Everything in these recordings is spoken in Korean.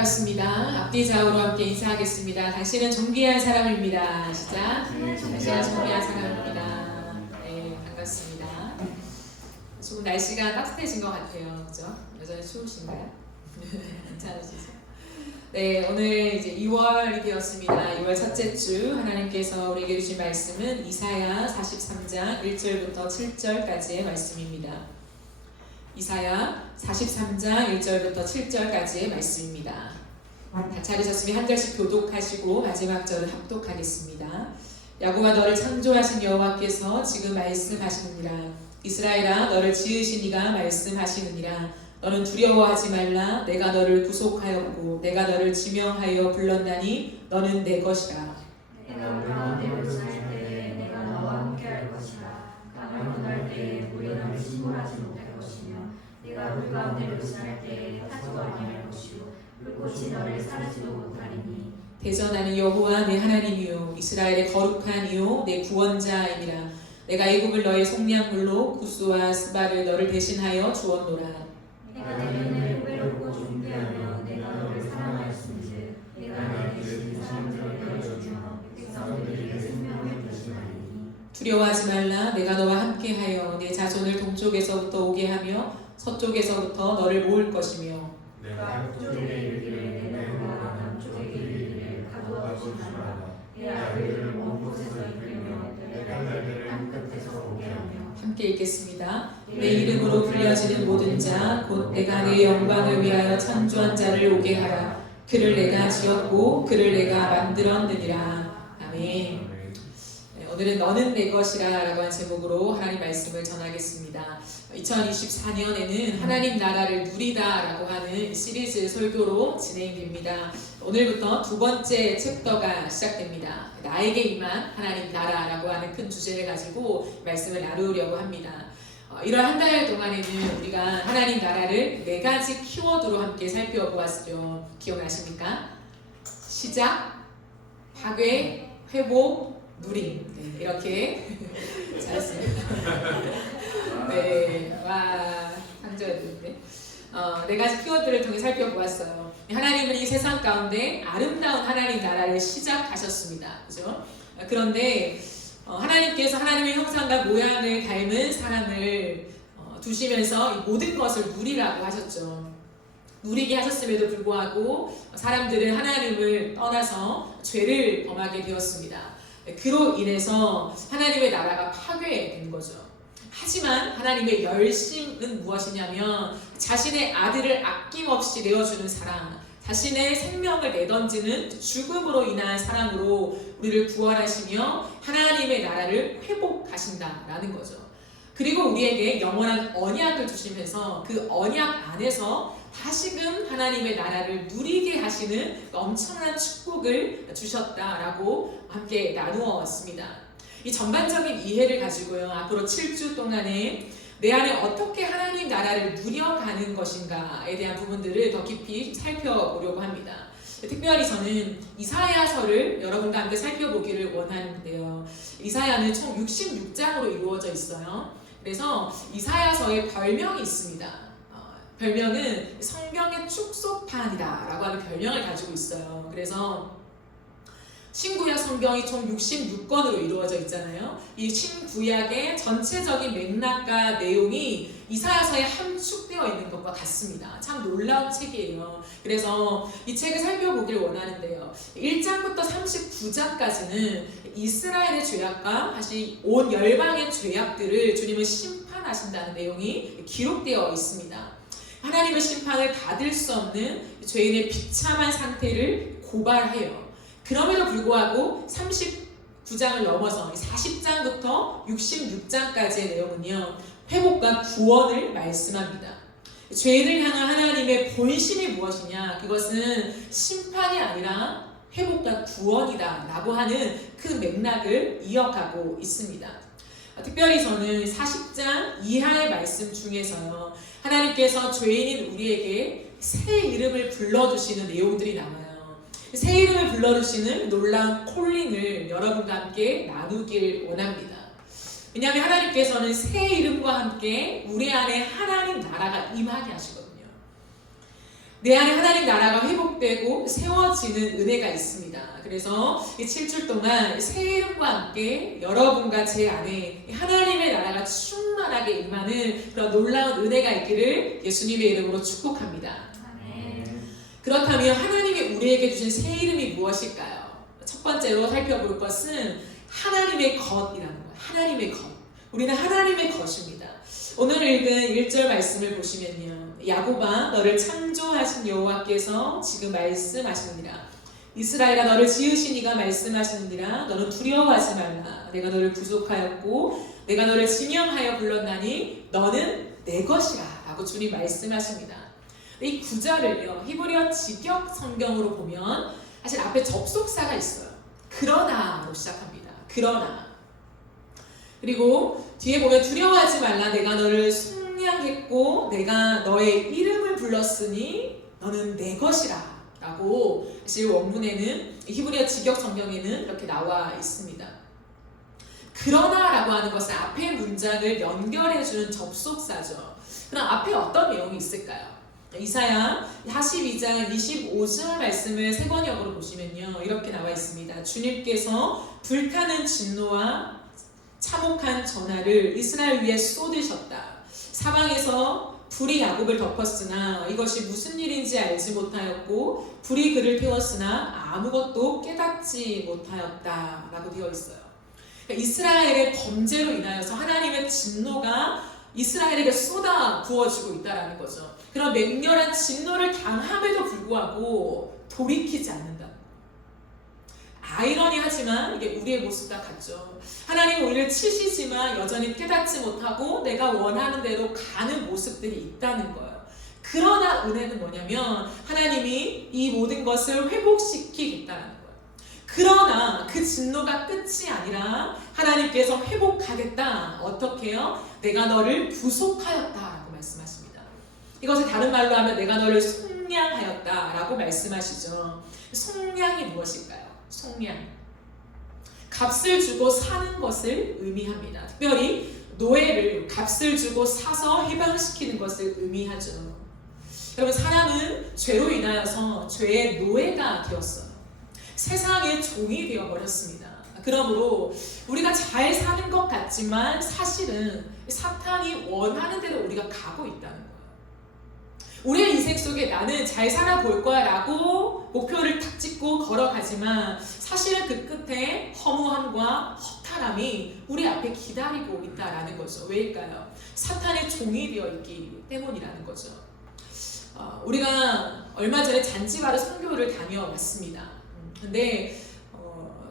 반갑습니다. 앞뒤 좌우로 함께 인사하겠습니다. 당신은 존귀한 사람입니다. 시작. 당신은 존귀한 사람입니다. 네, 반갑습니다. 조금 날씨가 따뜻해진 것 같아요. 그죠? 여전히 추우신가요? 괜찮으시죠? 네, 오늘 이제 2월이 되었습니다. 2월 첫째 주 하나님께서 우리에게 주신 말씀은 이사야 43장 1절부터 7절까지의 말씀입니다. 이사야 43장 1절부터 7절까지의 말씀입니다. 다 차리셨으면 한 절씩 교독하시고 마지막 절을 합독하겠습니다. 야곱아, 너를 창조하신 여호와께서 지금 말씀하시느니라. 이스라엘아, 너를 지으신 이가 말씀하시느니라. 너는 두려워하지 말라. 내가 너를 구속하였고 내가 너를 지명하여 불렀나니 너는 내 것이라. 내가 물 가운데 멸시할 때에 내가 너와 함께할 것이라. 강을 건널 때에 물이 너를 침몰하지 못할 것이며 내가 물 가운데 멸시할 때에 타지도 아니할 것이요 불꽃이 너를 사르지도 못하리니. 대전하는 여호와 내 하나님이요 이스라엘의 거룩한 이요 내 구원자이니라. 내가 애굽을 너의 속량물로 구스와 스바를 너를 대신하여 주었노라. 내가 내면을 외롭고 존귀하며 내가 너를 사랑하였은즉 내가 내 대신 사람들을 내어주며 백성들에게 생명을 대신하리니. 두려워하지 말라. 내가 너와 함께하여 내 자손을 동쪽에서부터 오게 하며 서쪽에서부터 너를 모을 것이며 내가 북쪽에 이르기를 내 너와 남쪽에 이르기를 가두어 주지 마라. 내 아들을 먼 곳에서 이끌며 내가 너를 한 끝에서 오게 하며. 함께 읽겠습니다. 내 이름으로 불려지는 모든 자 곧 내가 내 영광을 위하여 창조한 자를 오게 하라. 그를 내가 지었고 그를 내가 만들었느니라. 아멘. 오늘은 너는 내 것이라 라고 한 제목으로 하나님 말씀을 전하겠습니다. 2024년에는 하나님 나라를 누리다 라고 하는 시리즈 설교로 진행됩니다. 오늘부터 두 번째 챕터가 시작됩니다. 나에게 임한 하나님 나라라고 하는 큰 주제를 가지고 말씀을 나누려고 합니다. 이런 한 달 동안에는 우리가 하나님 나라를 네 가지 키워드로 함께 살펴보았죠. 기억나십니까? 시작, 파괴, 회복, 누림. 네, 이렇게 잘했습니다. 네, 와, 상저였는데. 네 가지 키워드를 통해 살펴보았어요. 하나님은 이 세상 가운데 아름다운 하나님 나라를 시작하셨습니다. 그죠? 그런데 하나님께서 하나님의 형상과 모양을 닮은 사람을 두시면서 이 모든 것을 누리라고 하셨죠. 누리게 하셨음에도 불구하고 사람들은 하나님을 떠나서 죄를 범하게 되었습니다. 그로 인해서 하나님의 나라가 파괴된 거죠. 하지만 하나님의 열심은 무엇이냐면 자신의 아들을 아낌없이 내어주는 사랑, 자신의 생명을 내던지는 죽음으로 인한 사랑으로 우리를 구원하시며 하나님의 나라를 회복하신다라는 거죠. 그리고 우리에게 영원한 언약을 주시면서 그 언약 안에서 다시금 하나님의 나라를 누리게 하시는 엄청난 축복을 주셨다라고 함께 나누어 왔습니다. 이 전반적인 이해를 가지고요, 앞으로 7주 동안에 내 안에 어떻게 하나님 나라를 누려가는 것인가에 대한 부분들을 더 깊이 살펴보려고 합니다. 특별히 저는 이사야서를 여러분과 함께 살펴보기를 원하는데요. 이사야는 총 66장으로 이루어져 있어요. 그래서 이사야서에 별명이 있습니다. 별명은 성경의 축소판이다 라고 하는 별명을 가지고 있어요. 그래서 신구약 성경이 총 66권으로 이루어져 있잖아요. 이 신구약의 전체적인 맥락과 내용이 이사야서에 함축되어 있는 것과 같습니다. 참 놀라운 책이에요. 그래서 이 책을 살펴보길 원하는데요. 1장부터 39장까지는 이스라엘의 죄악과 다시 온 열방의 죄악들을 주님은 심판하신다는 내용이 기록되어 있습니다. 하나님의 심판을 받을 수 없는 죄인의 비참한 상태를 고발해요. 그럼에도 불구하고 39장을 넘어서 40장부터 66장까지의 내용은요, 회복과 구원을 말씀합니다. 죄인을 향한 하나님의 본심이 무엇이냐? 그것은 심판이 아니라 회복과 구원이다 라고 하는 그 맥락을 이어가고 있습니다. 특별히 저는 40장 이하의 말씀 중에서요, 하나님께서 죄인인 우리에게 새 이름을 불러주시는 내용들이 나와요. 새 이름을 불러주시는 놀라운 콜링을 여러분과 함께 나누길 원합니다. 왜냐하면 하나님께서는 새 이름과 함께 우리 안에 하나님 나라가 임하게 하시거든요. 내 안에 하나님 나라가 회복되고 세워지는 은혜가 있습니다. 그래서 이 7주 동안 새 이름과 함께 여러분과 제 안에 하나님의 나라가 충만하게 임하는 그런 놀라운 은혜가 있기를 예수님의 이름으로 축복합니다. 아멘. 그렇다면 하나님이 우리에게 주신 새 이름이 무엇일까요? 첫 번째로 살펴볼 것은 하나님의 것이라는 거예요. 하나님의 것. 우리는 하나님의 것입니다. 오늘 읽은 1절 말씀을 보시면요. 야곱아 너를 창조하신 여호와께서 지금 말씀하시느니라. 이스라엘아 너를 지으신 이가 말씀하시느니라. 너는 두려워하지 말라. 내가 너를 구속하였고 내가 너를 지명하여 불렀나니 너는 내 것이라 라고 주님 말씀하십니다. 이 구절을요 히브리어 직역 성경으로 보면 사실 앞에 접속사가 있어요. 그러나로 시작합니다. 그러나. 그리고 뒤에 보면 두려워하지 말라. 내가 너를 속량했고 내가 너의 이름을 불렀으니 너는 내 것이라 라고 사실 원문에는 히브리어 직역 성경에는 이렇게 나와 있습니다. 그러나 라고 하는 것은 앞에 문장을 연결해주는 접속사죠. 그럼 앞에 어떤 내용이 있을까요? 이사야 42장 25절 말씀을 세번역으로 보시면요 이렇게 나와 있습니다. 주님께서 불타는 진노와 참혹한 전하를 이스라엘 위에 쏟으셨다. 사방에서 불이 야곱을 덮었으나 이것이 무슨 일인지 알지 못하였고 불이 그를 태웠으나 아무것도 깨닫지 못하였다 라고 되어 있어요. 그러니까 이스라엘의 범죄로 인하여서 하나님의 진노가 이스라엘에게 쏟아 부어지고 있다는 거죠. 그런 맹렬한 진노를 당함에도 불구하고 돌이키지 않는다. 아이러니하지만 이게 우리의 모습과 같죠. 하나님은 우리를 치시지만 여전히 깨닫지 못하고 내가 원하는 대로 가는 모습들이 있다는 거예요. 그러나 은혜는 뭐냐면 하나님이 이 모든 것을 회복시키겠다는 거예요. 그러나 그 진노가 끝이 아니라 하나님께서 회복하겠다. 어떻게 해요? 내가 너를 구속하였다라고 말씀하십니다. 이것을 다른 말로 하면 내가 너를 속량하였다라고 말씀하시죠. 속량이 무엇일까요? 속량. 값을 주고 사는 것을 의미합니다. 특별히 노예를 값을 주고 사서 해방시키는 것을 의미하죠. 여러분 사람은 죄로 인하여서 죄의 노예가 되었어요. 세상의 종이 되어버렸습니다. 그러므로 우리가 잘 사는 것 같지만 사실은 사탄이 원하는 대로 우리가 가고 있다는 거예요. 우리의 인생 속에 나는 잘 살아볼 거야 라고 목표를 탁 찍고 걸어가지만 사실은 그 끝에 허무함과 허탈함이 우리 앞에 기다리고 있다는 거죠. 왜일까요? 사탄의 종이 되어 있기 때문이라는 거죠. 우리가 얼마 전에 잔지바르 선교를 다녀왔습니다. 근데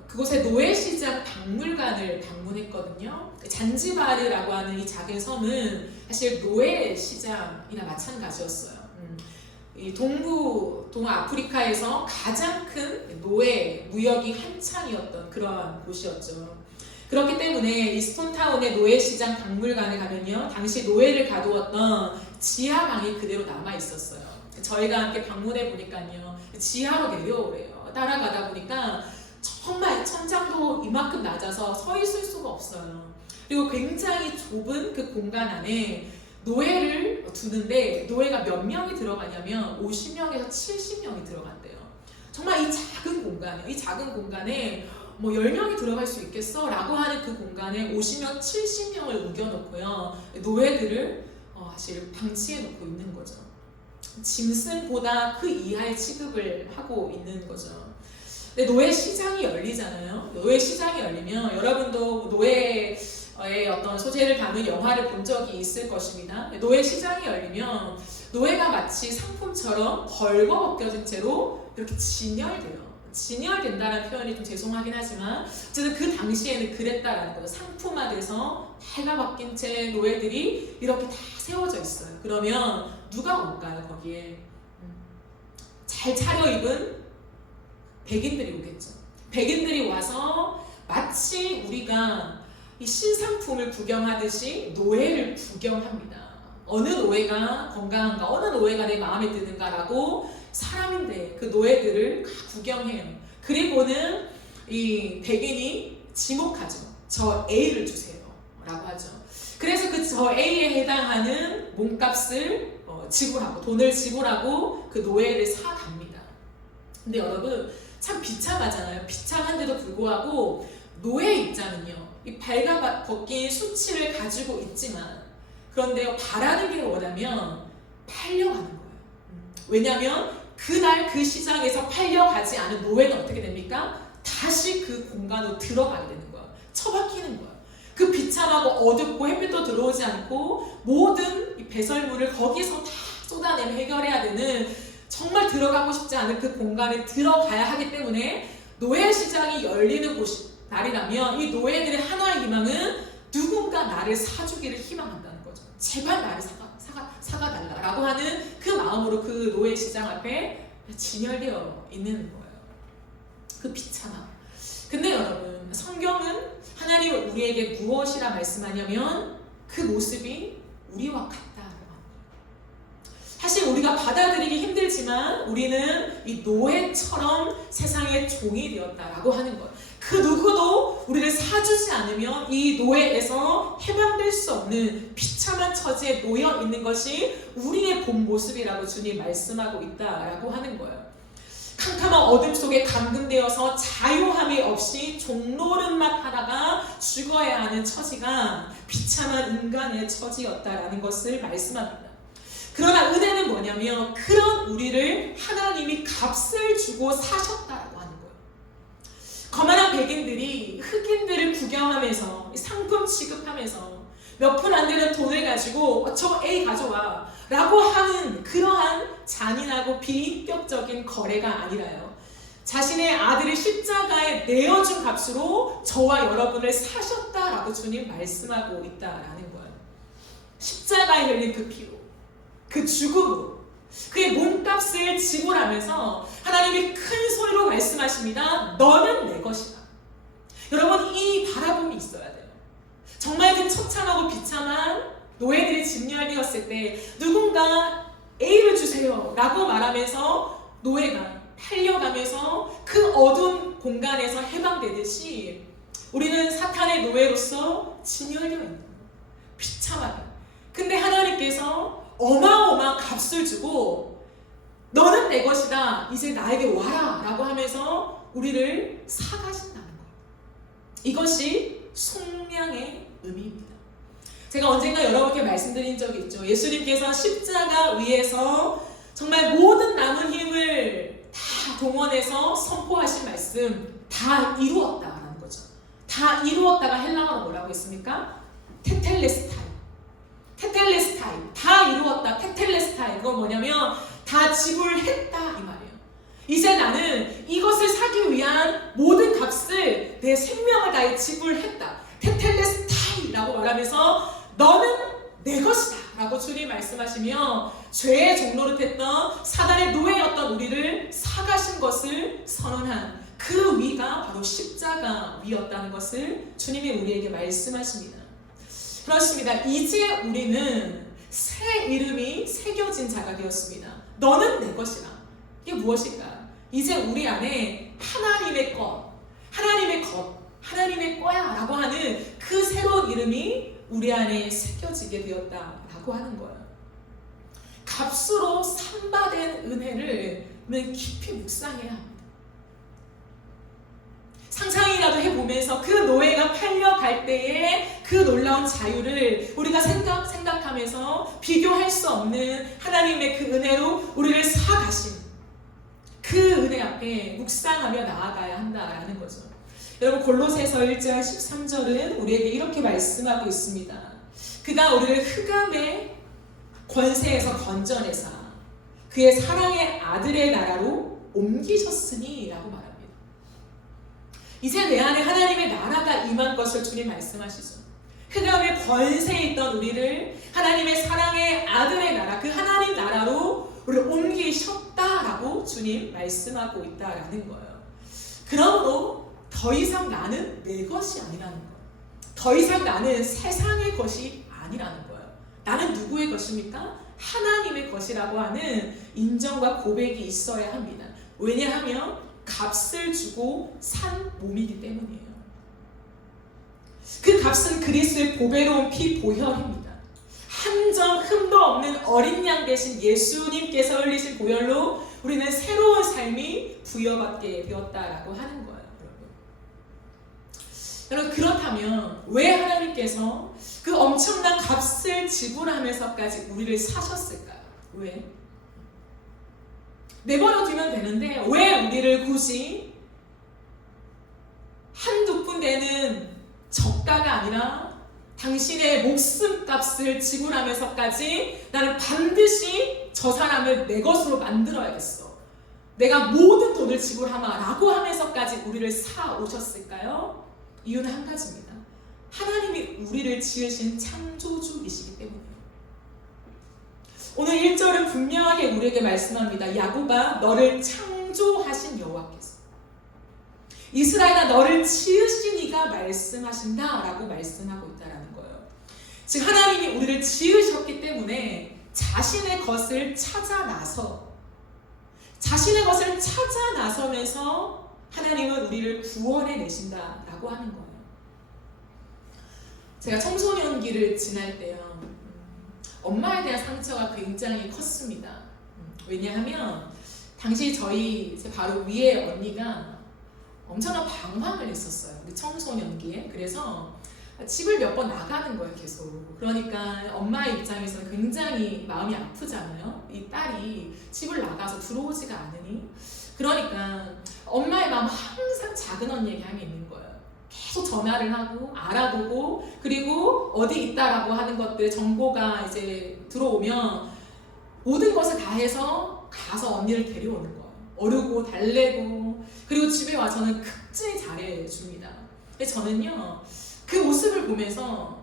그곳에 노예시장 박물관을 방문했거든요. 잔지바르라고 하는 이 작은 섬은 사실 노예시장이나 마찬가지였어요. 이 동아프리카에서 가장 큰 노예 무역이 한창이었던 그러한 곳이었죠. 그렇기 때문에 이 스톤타운의 노예시장 박물관에 가면요, 당시 노예를 가두었던 지하방이 그대로 남아 있었어요. 저희가 함께 방문해 보니까요, 지하로 내려오래요. 따라가다 보니까 정말 천장도 이만큼 낮아서 서 있을 수가 없어요. 그리고 굉장히 좁은 그 공간 안에 노예를 두는데 노예가 몇 명이 들어가냐면 50명에서 70명이 들어간대요. 정말 이 작은 공간에, 이 작은 공간에 뭐 10명이 들어갈 수 있겠어? 라고 하는 그 공간에 50명, 70명을 우겨놓고요. 노예들을 사실 방치해 놓고 있는 거죠. 짐승보다 그 이하의 취급을 하고 있는 거죠. 근데 노예 시장이 열리잖아요. 노예 시장이 열리면 여러분도 노예의 어떤 소재를 담은 영화를 본 적이 있을 것입니다. 노예 시장이 열리면 노예가 마치 상품처럼 벌거벗겨진 채로 이렇게 진열돼요. 진열된다는 표현이 좀 죄송하긴 하지만 어쨌든 그 당시에는 그랬다라는 거죠. 상품화돼서 발가벗긴 채 노예들이 이렇게 다 세워져 있어요. 그러면 누가 올까요? 거기에 잘 차려입은 백인들이 오겠죠. 백인들이 와서 마치 우리가 이 신상품을 구경하듯이 노예를 구경합니다. 어느 노예가 건강한가, 어느 노예가 내 마음에 드는가라고 사람인데 그 노예들을 구경해요. 그리고는 이 백인이 지목하죠. 저 A를 주세요 라고 하죠. 그래서 그 저 A에 해당하는 몸값을 지불하고 돈을 지불하고 그 노예를 사갑니다. 근데 여러분 참 비참하잖아요. 비참한데도 불구하고 노예 입장은요, 이 발가벗긴 수치를 가지고 있지만 그런데요 바라는 게 뭐냐면 팔려가는 거예요. 왜냐하면 그날 그 시장에서 팔려가지 않은 노예는 어떻게 됩니까? 다시 그 공간으로 들어가게 되는 거예요. 처박히는 거예요. 그 비참하고 어둡고 햇빛도 들어오지 않고 모든 이 배설물을 거기서 다 쏟아내며 해결해야 되는, 정말 들어가고 싶지 않은 그 공간에 들어가야 하기 때문에 노예 시장이 열리는 곳이 날이라면 이 노예들의 하나의 희망은 누군가 나를 사주기를 희망한다는 거죠. 제발 나를 사가달라라고 하는 그 마음으로 그 노예 시장 앞에 진열되어 있는 거예요. 그 비참함. 근데 여러분 성경은 하나님 우리에게 무엇이라 말씀하냐면 그 모습이 우리와 같다라고 합니다. 사실 우리가 받아들이기 힘들지만 우리는 이 노예처럼 세상의 종이 되었다라고 하는 것. 그 누구도 우리를 사주지 않으면 이 노예에서 해방될 수 없는 비참한 처지에 놓여 있는 것이 우리의 본 모습이라고 주님 말씀하고 있다라고 하는 거예요. 캄캄한 어둠 속에 감금되어서 자유함이 없이 종노릇만 하다가 죽어야 하는 처지가 비참한 인간의 처지였다라는 것을 말씀합니다. 그러나 은혜는 뭐냐면 그런 우리를 하나님이 값을 주고 사셨다라고 하는 거예요. 거만한 백인들이 흑인들을 구경하면서 상품 취급하면서 몇 푼 안 되는 돈을 가지고 저 A 가져와 라고 하는 그러한 잔인하고 비인격적인 거래가 아니라요, 자신의 아들을 십자가에 내어준 값으로 저와 여러분을 사셨다라고 주님 말씀하고 있다라는 거예요. 십자가에 흘린 그 피로, 그 죽음으로 그의 몸값을 지불하면서 하나님이 큰 소리로 말씀하십니다. 너는 내 것이다. 여러분 이 바라봄이 있어야 돼요. 정말 그 처참하고 비참한 노예들이 진열되었을 때 누군가 A를 주세요 라고 말하면서 노예가 팔려가면서 그 어두운 공간에서 해방되듯이 우리는 사탄의 노예로서 진열되어 있는 거예요. 비참하게. 근데 하나님께서 어마어마한 값을 주고 너는 내 것이다, 이제 나에게 와라 라고 하면서 우리를 사가신다는 거예요. 이것이 속량의 의미입니다. 제가 언젠가 여러분께 말씀드린 적이 있죠. 예수님께서 십자가 위에서 정말 모든 남은 힘을 다 동원해서 선포하신 말씀, 다 이루었다라는 거죠. 다 이루었다가 헬라어로 뭐라고 했습니까? 테텔레스타이. 테텔레스타이. 다 이루었다. 테텔레스타이. 이건 뭐냐면 다 지불했다 이 말이에요. 이제 나는 이것을 사기 위한 모든 값을 내 생명을 다해 지불했다. 테텔레스타이라고 말하면서 너는 내 것이다 라고 주님 말씀하시며 죄의 종노릇했던 사단의 노예였던 우리를 사가신 것을 선언한 그 위가 바로 십자가 위였다는 것을 주님이 우리에게 말씀하십니다. 그렇습니다. 이제 우리는 새 이름이 새겨진 자가 되었습니다. 너는 내 것이라. 이게 무엇일까? 이제 우리 안에 하나님의 것, 하나님의 것, 하나님의 거야 라고 하는 그 새로운 이름이 우리 안에 새겨지게 되었다라고 하는 거예요. 값으로 상받은 은혜를 깊이 묵상해야 합니다. 상상이라도 해보면서 그 노예가 팔려갈 때의 그 놀라운 자유를 우리가 생각하면서 비교할 수 없는 하나님의 그 은혜로 우리를 사가신 그 은혜 앞에 묵상하며 나아가야 한다라는 거죠. 여러분 골로새서 1절 13절은 우리에게 이렇게 말씀하고 있습니다. 그가 우리를 흑암의 권세에서 건져내사 그의 사랑의 아들의 나라로 옮기셨으니 라고 말합니다. 이제 내 안에 하나님의 나라가 임한 것을 주님 말씀하시죠. 흑암의 권세에 있던 우리를 하나님의 사랑의 아들의 나라, 그 하나님 나라로 우리를 옮기셨다라고 주님 말씀하고 있다라는 거예요. 그러므로 더 이상 나는 내 것이 아니라는 거예요. 더 이상 나는 세상의 것이 아니라는 거예요. 나는 누구의 것입니까? 하나님의 것이라고 하는 인정과 고백이 있어야 합니다. 왜냐하면 값을 주고 산 몸이기 때문이에요. 그 값은 그리스도의 보배로운 피 보혈입니다. 한 점 흠도 없는 어린 양 대신 예수님께서 흘리신 보혈로 우리는 새로운 삶이 부여받게 되었다라고 하는 거예요. 여러분, 그렇다면 왜 하나님께서 그 엄청난 값을 지불하면서까지 우리를 사셨을까요? 왜? 내버려 두면 되는데 왜 우리를 굳이 한두 푼 되는 저가가 아니라 당신의 목숨값을 지불하면서까지 나는 반드시 저 사람을 내 것으로 만들어야겠어, 내가 모든 돈을 지불하마라고 하면서까지 우리를 사오셨을까요? 이유는 한 가지입니다. 하나님이 우리를 지으신 창조주이시기 때문이에요. 오늘 1절은 분명하게 우리에게 말씀합니다. 야곱아, 너를 창조하신 여호와께서, 이스라엘아, 너를 지으신 이가 말씀하신다 라고 말씀하고 있다는 거예요. 즉 하나님이 우리를 지으셨기 때문에 자신의 것을 찾아 나서면서 하나님은 우리를 구원해 내신다라고 하는 거예요. 제가 청소년기를 지날 때요, 엄마에 대한 상처가 굉장히 컸습니다. 왜냐하면 당시 저희 제 바로 위에 언니가 엄청난 방황을 했었어요. 청소년기에. 그래서 집을 몇 번 나가는 거예요, 계속. 그러니까 엄마의 입장에서는 굉장히 마음이 아프잖아요. 이 딸이 집을 나가서 들어오지가 않으니. 그러니까 엄마의 마음 항상 작은 언니에게 향해 있는 거예요. 계속 전화를 하고 알아보고, 그리고 어디 있다라고 하는 것들 정보가 이제 들어오면 모든 것을 다 해서 가서 언니를 데려오는 거예요. 어르고 달래고, 그리고 집에 와서는 극진히 잘해줍니다. 근데 저는요, 그 모습을 보면서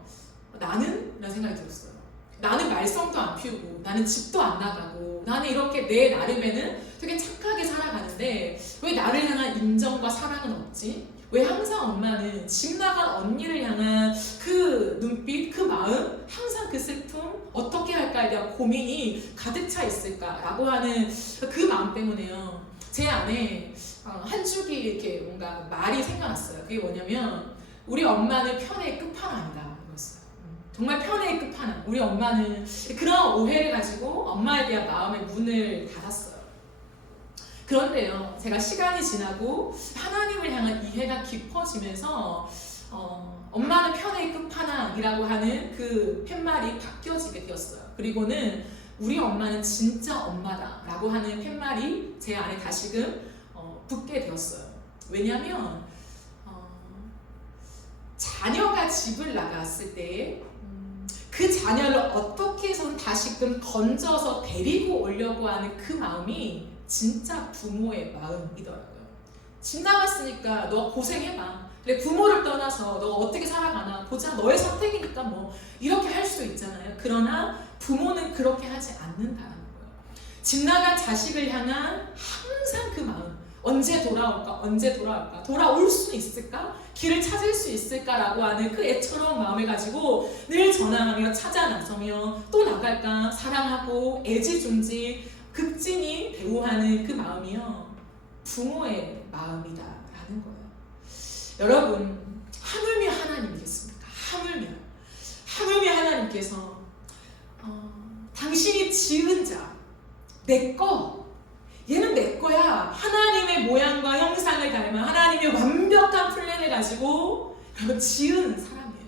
나는? 라는 생각이 들었어요. 나는 말썽도 안 피우고, 나는 집도 안 나가고, 나는 이렇게 내 나름에는 되게 착하게 살아가는데 왜 나를 향한 인정과 사랑은 없지? 왜 항상 엄마는 집 나간 언니를 향한 그 눈빛, 그 마음, 항상 그 슬픔, 어떻게 할까에 대한 고민이 가득 차 있을까라고 하는 그 마음 때문에요. 제 안에 한 줄기 이렇게 뭔가 말이 생겨났어요. 그게 뭐냐면, 우리 엄마는 편의 끝판왕이다. 이거였어요. 정말 편의 끝판왕. 우리 엄마는 그런 오해를 가지고 엄마에 대한 마음의 문을 닫았어요. 그런데요, 제가 시간이 지나고 하나님을 향한 이해가 깊어지면서 엄마는 편의 끝판왕이라고 하는 그 팻말이 바뀌어지게 되었어요. 그리고는 우리 엄마는 진짜 엄마다라고 하는 팻말이 제 안에 다시금 붙게 되었어요. 왜냐하면 자녀가 집을 나갔을 때 그 자녀를 어떻게 해서든 다시금 건져서 데리고 오려고 하는 그 마음이 진짜 부모의 마음이더라고요. 집 나갔으니까 너 고생해봐. 그래, 부모를 떠나서 너가 어떻게 살아가나 보자. 너의 선택이니까 뭐 이렇게 할 수도 있잖아요. 그러나 부모는 그렇게 하지 않는다는 거예요. 집 나간 자식을 향한 항상 그 마음. 언제 돌아올까? 돌아올 수 있을까? 길을 찾을 수 있을까라고 하는 그 애처로운 마음을 가지고 늘 전화하며 찾아 나서며 또 나갈까? 사랑하고 애지중지 극진히 대우하는 그 마음이요, 부모의 마음이다라는 거예요. 여러분, 하물며 하나님이겠습니까? 하물며 하나님께서 당신이 지은 자, 내 거, 얘는 내 거야. 하나님의 모양과 형상을 닮은 하나님의 완벽한 플랜을 가지고 지은 사람이에요.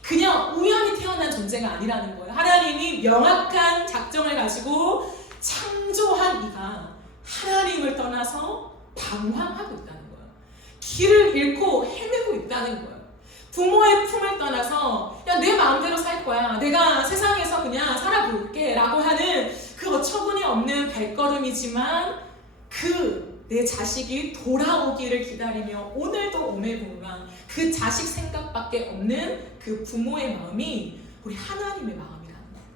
그냥 우연히 태어난 존재가 아니라는 거예요. 하나님이 명확한 작정을 가지고 창조한 이가 하나님을 떠나서 방황하고 있다는 거예요. 길을 잃고 헤매고 있다는 거예요. 부모의 품을 떠나서 야, 내 마음대로 살 거야, 내가 세상에서 그냥 살아볼게 라고 하는 그 어처구니 없는 발걸음이지만 그 내 자식이 돌아오기를 기다리며 오늘도 오매불망 그 자식 생각밖에 없는 그 부모의 마음이 우리 하나님의 마음이라는 거예요.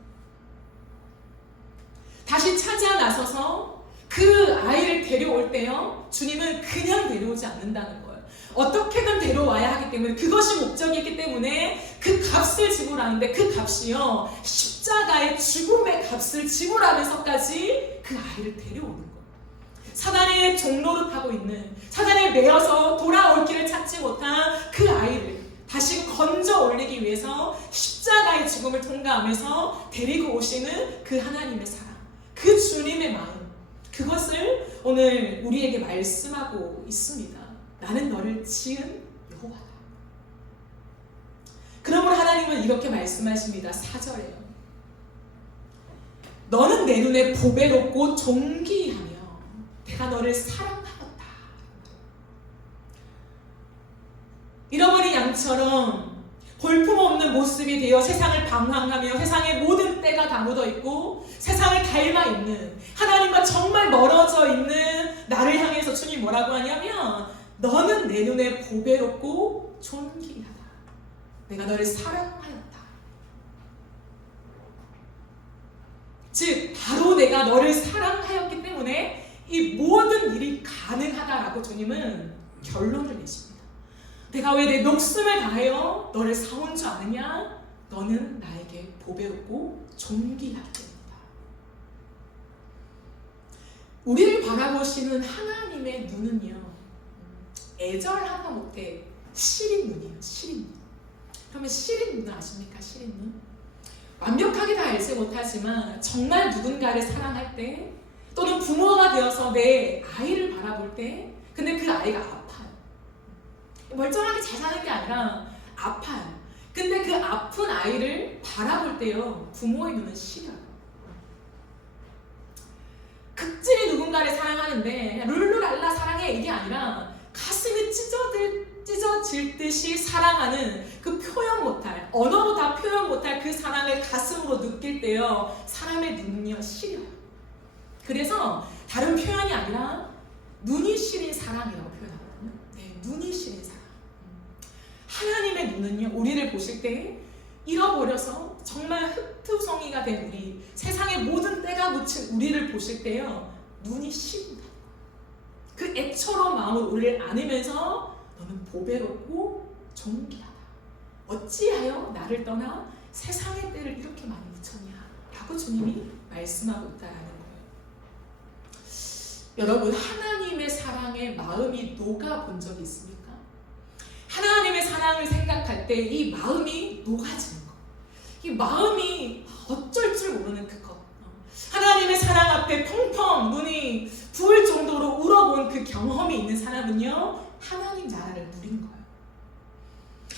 다시 찾아 나서서 그 아이를 데려올 때요, 주님은 그냥 데려오지 않는다는 거예요. 어떻게든 데려와야 하기 때문에, 그것이 목적이기 때문에 그 값을 지불하는데, 그 값이요, 십자가의 죽음의 값을 지불하면서까지 그 아이를 데려오는 거예요. 사단의 종노릇하고 있는, 사단에 매여서 돌아올 길을 찾지 못한 그 아이를 다시 건져 올리기 위해서 십자가의 죽음 죽음을 통과하면서 데리고 오시는 그 하나님의 사랑, 그 주님의 마음, 그것을 오늘 우리에게 말씀하고 있습니다. 나는 너를 지은 여호와다. 그러므로 하나님은 이렇게 말씀하십니다. 4절에요. 너는 내 눈에 보배롭고 존귀하며 내가 너를 사랑하였다. 잃어버린 양처럼 볼품없는 모습이 되어 세상을 방황하며 세상의 모든 때가 다 묻어있고 세상을 닮아 있는, 하나님과 정말 멀어져 있는 나를 향해서 주님 뭐라고 하냐면 너는 내 눈에 보배롭고 존귀하다. 내가 너를 사랑하였다. 즉 바로 내가 너를 사랑하였기 때문에 이 모든 일이 가능하다라고 주님은 결론을 내십니다. 내가 왜 내 목숨을 다하여 너를 사온 줄 아느냐? 너는 나에게 보배롭고 존귀하기 때문이다. 우리를 바라보시는 하나님의 눈은요, 애절하다 못해 시린 눈이에요. 시린 눈. 그러면 시린 눈 아십니까? 시린 눈. 완벽하게 다 알지 못하지만 정말 누군가를 사랑할 때, 또는 부모가 되어서 내 아이를 바라볼 때, 근데 그 아이가 아파요. 멀쩡하게 잘 사는 게 아니라 아파요. 근데 그 아픈 아이를 바라볼 때요, 부모의 눈은 시려요. 극진히 누군가를 사랑하는데 룰루랄라 사랑해 이게 아니라 가슴이 찢어질 듯이 사랑하는 그 표현 못할, 언어로 다 표현 못할 그 사랑을 가슴으로 느낄 때요, 사람의 눈은요 시려요. 그래서 다른 표현이 아니라 눈이 시린 사랑이라고 표현하거든요. 네, 눈이 시린 사랑. 하나님의 눈은요, 우리를 보실 때 잃어버려서 정말 흙투성이가 된 우리, 세상의 모든 때가 묻힌 우리를 보실 때요, 눈이 시린다. 그 애처로운 마음으로 우리를 안으면서 너는 보배롭고 존귀하다. 어찌하여 나를 떠나 세상의 때를 이렇게 많이 묻혔냐? 라고 주님이 말씀하고 있다라는 거예요. 여러분, 하나님의 사랑에 마음이 녹아본 적이 있습니까? 하나님의 사랑을 생각할 때 이 마음이 녹아지는 것, 이 마음이 어쩔 줄 모르는 그것, 하나님의 사랑 앞에 펑펑 눈이 부을 정도로 울어본 그 경험이 있는 사람은요, 하나님 나라를 누린 거예요.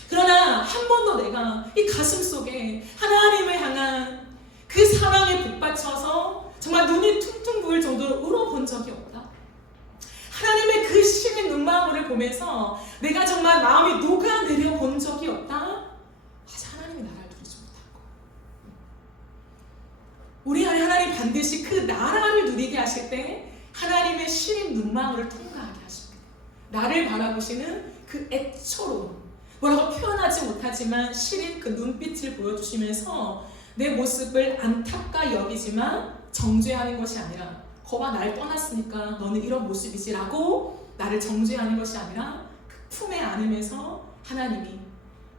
그러나 한 번도 내가 이 가슴 속에 하나님을 향한 그 사랑에 북받쳐서 정말 눈이 퉁퉁 부을 정도로 울어본 적이 없다. 하나님의 그 시린 눈망울을 보면서 내가 정말 마음이 녹아내려 본 적이 없다. 하나님의 나라를 누리지 못한 거예요. 우리 안에 하나님 반드시 그 나라를 누리게 하실 때 하나님의 시린 눈망울을 통과하게 하십니다. 나를 바라보시는 그 애처로움, 뭐라고 표현하지 못하지만 시린 그 눈빛을 보여주시면서 내 모습을 안타까 여기지만 정죄하는 것이 아니라, 거봐 날 떠났으니까 너는 이런 모습이지 라고 나를 정죄하는 것이 아니라 그 품에 안으면서 하나님이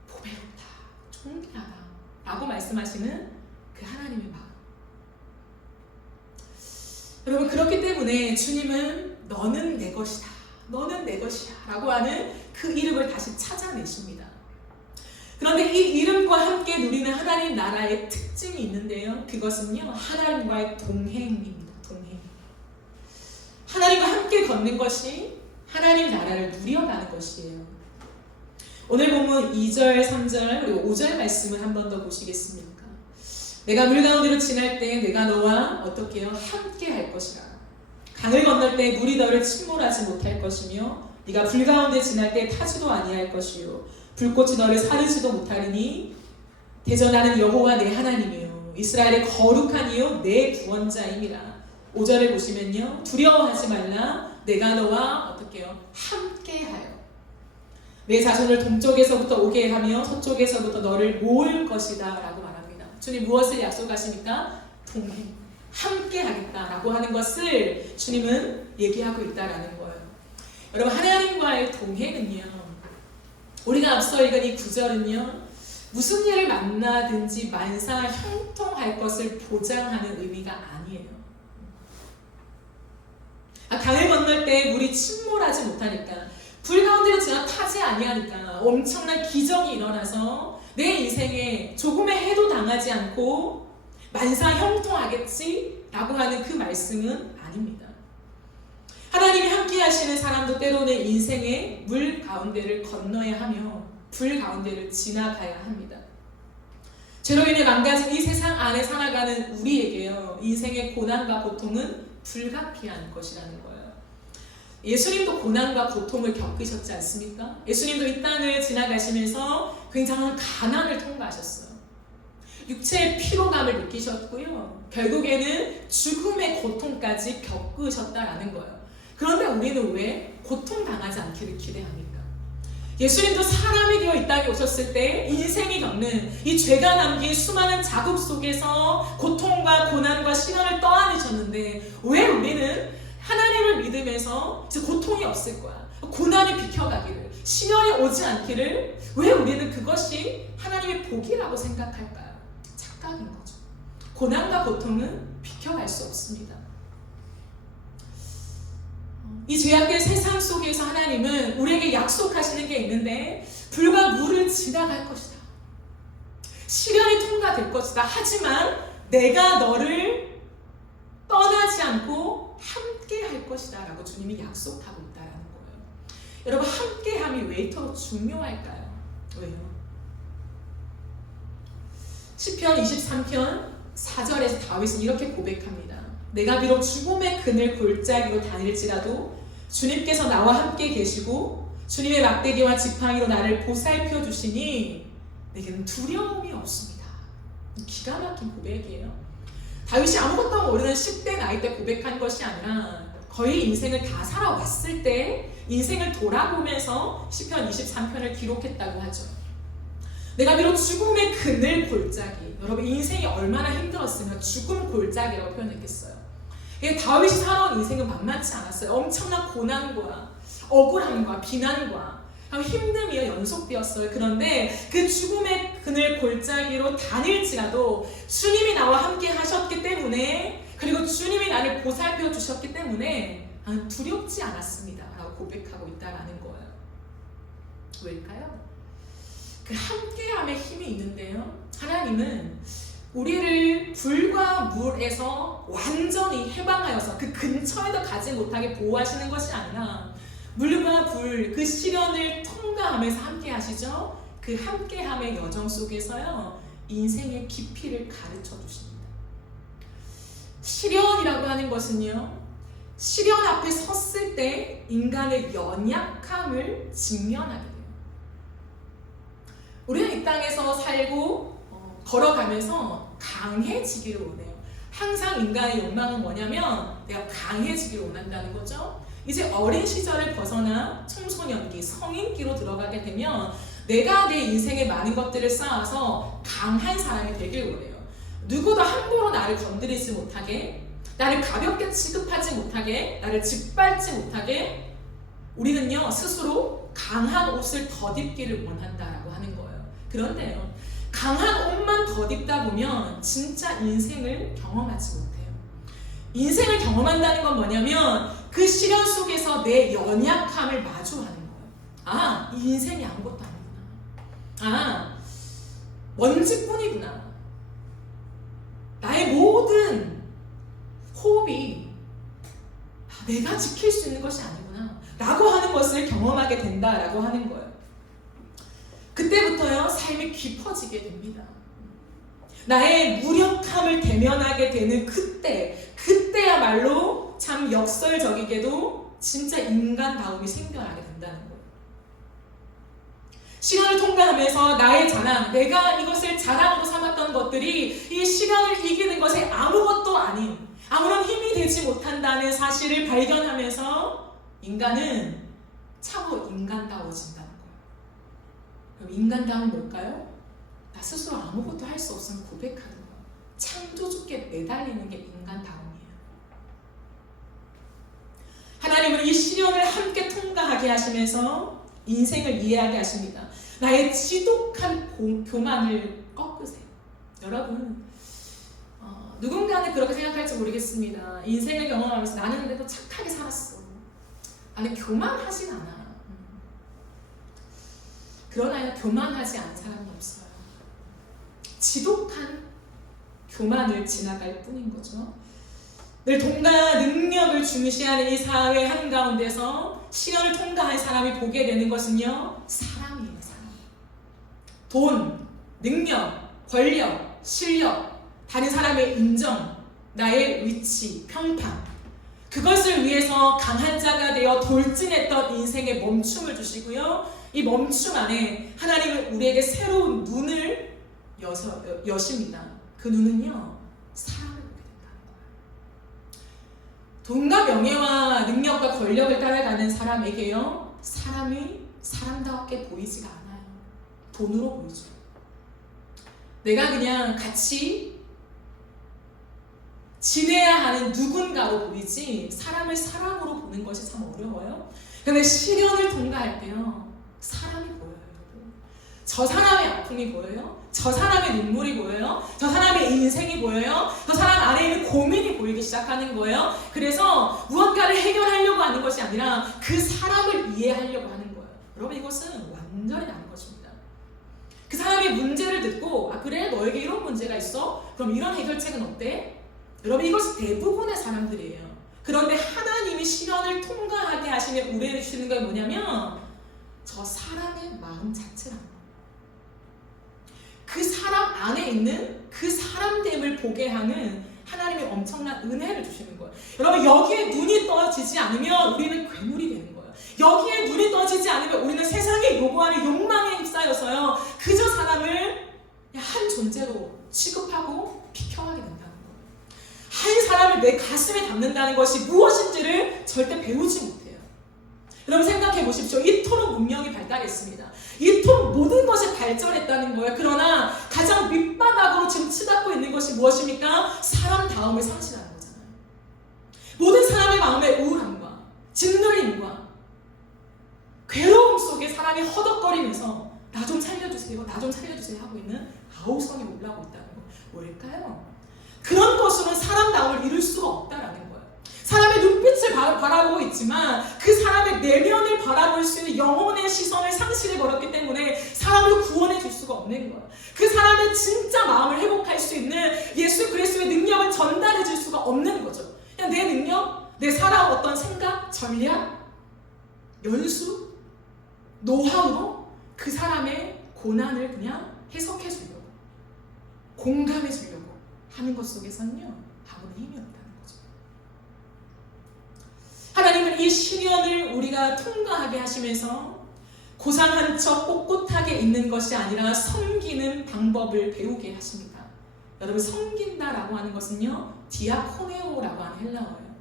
보배롭다, 존귀하다 라고 말씀하시는 그 하나님의 마음. 여러분, 그렇기 때문에 주님은 너는 내 것이다, 너는 내 것이야 라고 하는 그 이름을 다시 찾아내십니다. 그런데 이 이름과 함께 누리는 하나님 나라의 특징이 있는데요, 그것은요, 하나님과의 동행입니다. 동행. 하나님과 함께 걷는 것이 하나님 나라를 누려가는 것이에요. 오늘 본문 2절, 3절 그리고 5절 말씀을 한 번 더 보시겠습니까? 내가 물 가운데로 지날 때 내가 너와 어떻게 해요? 함께 할 것이라. 강을 건널 때 물이 너를 침몰하지 못할 것이며 네가 불 가운데 지날 때 타지도 아니할 것이요 불꽃이 너를 사르지도 못하리니 대전하는 여호와 내 하나님이요 이스라엘의 거룩한 이요 내 구원자임이라. 5절을 보시면요, 두려워하지 말라. 내가 너와 어떻게 해요? 함께하여 내 자손을 동쪽에서부터 오게 하며 서쪽에서부터 너를 모을 것이다 라고 말합니다. 주님 무엇을 약속하십니까? 동행, 함께하겠다라고 하는 것을 주님은 얘기하고 있다라는 거예요. 여러분, 하나님과의 동행은요, 우리가 앞서 읽은 이 9절은요, 무슨 일을 만나든지 만사 형통할 것을 보장하는 의미가 아니에요. 강을 건널 때 물이 침몰하지 못하니까, 불 가운데로 지나 타지 아니하니까 엄청난 기적이 일어나서 내 인생에 조금의 해도 당하지 않고 만사 형통하겠지라고 하는 그 말씀은 아닙니다. 하나님이 함께 하시는 사람도 때로는 인생의 물 가운데를 건너야 하며 불 가운데를 지나가야 합니다. 죄로 인해 망가진 이 세상 안에 살아가는 우리에게요, 인생의 고난과 고통은 불가피한 것이라는 거예요. 예수님도 고난과 고통을 겪으셨지 않습니까? 예수님도 이 땅을 지나가시면서 굉장한 가난을 통과하셨어요. 육체의 피로감을 느끼셨고요. 결국에는 죽음의 고통까지 겪으셨다라는 거예요. 그런데 우리는 왜 고통당하지 않기를 기대합니까? 예수님도 사람이 되어 이 땅에 오셨을 때 인생이 겪는 이 죄가 남긴 수많은 자국 속에서 고통과 고난과 시련을 떠안으셨는데 왜 우리는 하나님을 믿으면서 이제 고통이 없을 거야, 고난이 비켜가기를, 시련이 오지 않기를 왜 우리는 그것이 하나님의 복이라고 생각할까요? 착각인 거죠. 고난과 고통은 비켜갈 수 없습니다. 이 죄악된 세상 속에서 하나님은 우리에게 약속하시는 게 있는데 불과 물을 지나갈 것이다. 시련이 통과될 것이다. 하지만 내가 너를 떠나지 않고 함께 할 것이다 라고 주님이 약속하고 있다는 거예요. 여러분, 함께함이 왜 이토록 중요할까요? 왜요? 시편 23편 4절에서 다윗은 이렇게 고백합니다. 내가 비록 죽음의 그늘 골짜기로 다닐지라도 주님께서 나와 함께 계시고 주님의 막대기와 지팡이로 나를 보살펴 주시니 내게는 두려움이 없습니다. 기가 막힌 고백이에요. 다윗이 아무것도 모르는 10대 나이 때 고백한 것이 아니라 거의 인생을 다 살아왔을 때 인생을 돌아보면서 시편 23편을 기록했다고 하죠. 내가 비록 죽음의 그늘 골짜기, 여러분 인생이 얼마나 힘들었으면 죽음 골짜기라고 표현했겠어요. 다윗이 살아온 인생은 만만치 않았어요. 엄청난 고난과 억울함과 비난과 힘듦이 연속되었어요. 그런데 그 죽음의 그늘 골짜기로 다닐지라도 주님이 나와 함께 하셨기 때문에, 그리고 주님이 나를 보살펴 주셨기 때문에 나는 두렵지 않았습니다 라고 고백하고 있다는 거예요. 왜일까요? 그 함께함의 힘이 있는데요, 하나님은 우리를 불과 물에서 완전히 해방하여서 그 근처에도 가지 못하게 보호하시는 것이 아니라 물과 불, 그 시련을 통과하면서 함께 하시죠. 그 함께함의 여정 속에서요, 인생의 깊이를 가르쳐 주십니다. 시련이라고 하는 것은요, 시련 앞에 섰을 때 인간의 연약함을 직면하게 돼요. 우리는 이 땅에서 살고 걸어가면서 강해지기를 원해요. 항상 인간의 욕망은 뭐냐면 내가 강해지기를 원한다는 거죠. 이제 어린 시절을 벗어나 청소년기, 성인기로 들어가게 되면 내가 내 인생에 많은 것들을 쌓아서 강한 사람이 되길 원해요. 누구도 함부로 나를 건드리지 못하게, 나를 가볍게 취급하지 못하게, 나를 짓밟지 못하게 우리는요 스스로 강한 옷을 덧입기를 원한다라고 하는 거예요. 그런데요, 강한 옷만 덧입다 보면 진짜 인생을 경험하지 못해요. 인생을 경험한다는 건 뭐냐면 그 시련 속에서 내 연약함을 마주하는 거예요. 아, 이 인생이 아무것도 아니구나. 아, 먼지뿐이구나. 나의 모든 호흡이 내가 지킬 수 있는 것이 아니구나 라고 하는 것을 경험하게 된다라고 하는 거예요. 그때부터요 삶이 깊어지게 됩니다. 나의 무력함을 대면하게 되는 그때야말로 참 역설적이게도 진짜 인간다움이 생겨나게 된다는 거예요. 시련을 통과하면서 나의 자랑, 내가 이것을 자랑으로 삼았던 것들이 이 시련을 이기는 것에 아무것도 아닌, 아무런 힘이 되지 못한다는 사실을 발견하면서 인간은 참으로 인간다워진다는 거예요. 그럼 인간다움은 뭘까요? 나 스스로 아무것도 할 수 없으면 고백하는 거예요. 창조주께 매달리는 게 인간다움이에요. 하나님은 이 시련을 함께 통과하게 하시면서 인생을 이해하게 하십니다. 나의 지독한 교만을 꺾으세요. 여러분, 누군가는 그렇게 생각할지 모르겠습니다. 인생을 경험하면서 나는 그래도 착하게 살았어. 나는 교만하진 않아. 그러나 교만하지 않은 사람은 없어요. 지독한 교만을 지나갈 뿐인 거죠. 늘 돈과 능력을 중시하는 이 사회 한가운데서 시련을 통과한 사람이 보게 되는 것은요, 사람이에요. 사람. 돈, 능력, 권력, 실력, 다른 사람의 인정, 나의 위치, 평판, 그것을 위해서 강한 자가 되어 돌진했던 인생에 멈춤을 주시고요, 이 멈춤 안에 하나님은 우리에게 새로운 눈을 여십니다. 그 눈은요, 사람을 보게 된다는 거예요. 돈과 명예와 능력과 권력을 따라가는 사람에게요, 사람이 사람답게 보이지가 않아요. 돈으로 보이죠. 내가 그냥 같이 지내야 하는 누군가로 보이지 사람을 사람으로 보는 것이 참 어려워요. 그런데 시련을 통과할 때요, 사람이 보여요. 저 사람의 아픔이 보여요. 저 사람의 눈물이 보여요. 저 사람의 인생이 보여요. 저 사람 안에 있는 고민이 보이기 시작하는 거예요. 그래서 무언가를 해결하려고 하는 것이 아니라 그 사람을 이해하려고 하는 거예요. 여러분, 이것은 완전히 다른 것입니다. 그 사람의 문제를 듣고, 아 그래? 너에게 이런 문제가 있어? 그럼 이런 해결책은 어때? 여러분, 이것이 대부분의 사람들이에요. 그런데 하나님이 시련을 통과하게 하시며 우려해 주시는 건 뭐냐면 저 사람의 마음 자체라는 거예요. 그 사람 안에 있는 그 사람됨을 보게 하는 하나님의 엄청난 은혜를 주시는 거예요. 여러분, 여기에 눈이 떠지지 않으면 우리는 괴물이 되는 거예요. 여기에 눈이 떠지지 않으면 우리는 세상에 요구하는 욕망에 휩싸여서요, 그저 사람을 한 존재로 취급하고 비켜하게 된다는 거예요. 한 사람을 내 가슴에 담는다는 것이 무엇인지를 절대 배우지 못해요. 여러분, 생각해 보십시오. 이토록 문명이 발달했습니다. 이토록 모든 것이 발전했다는 거예요. 그러나 가장 밑바닥으로 지금 치닫고 있는 것이 무엇입니까? 사람다움을 상실하는 거잖아요. 모든 사람의 마음의 우울함과 짓눌림과 괴로움 속에 사람이 허덕거리면서 나 좀 살려주세요, 나 좀 살려주세요 하고 있는 아우성이 올라오고 있다는 거. 뭘까요? 그런 것으로는 사람다움을 이룰 수가 없다라는 거예요. 사람의 눈빛을 바라보고 있지만 그 사람의 내면을 바라볼 수 있는 영혼의 시선을 상실해버렸기 때문에 사람을 구원해 줄 수가 없는 거예요. 그 사람의 진짜 마음을 회복할 수 있는 예수 그리스도의 능력을 전달해 줄 수가 없는 거죠. 그냥 내 능력, 내 살아온 어떤 생각, 전략, 연수, 노하우로 그 사람의 고난을 그냥 해석해 주려고, 공감해 주려고 하는 것 속에서는요, 아무런 힘이 없다는 거죠. 하나님은 이 시련을 우리가 통과하게 하시면서 고상한 척 꼿꼿하게 있는 것이 아니라 섬기는 방법을 배우게 하십니다. 여러분, 섬긴다라고 하는 것은요, 디아코네오라고 하는 헬라어예요.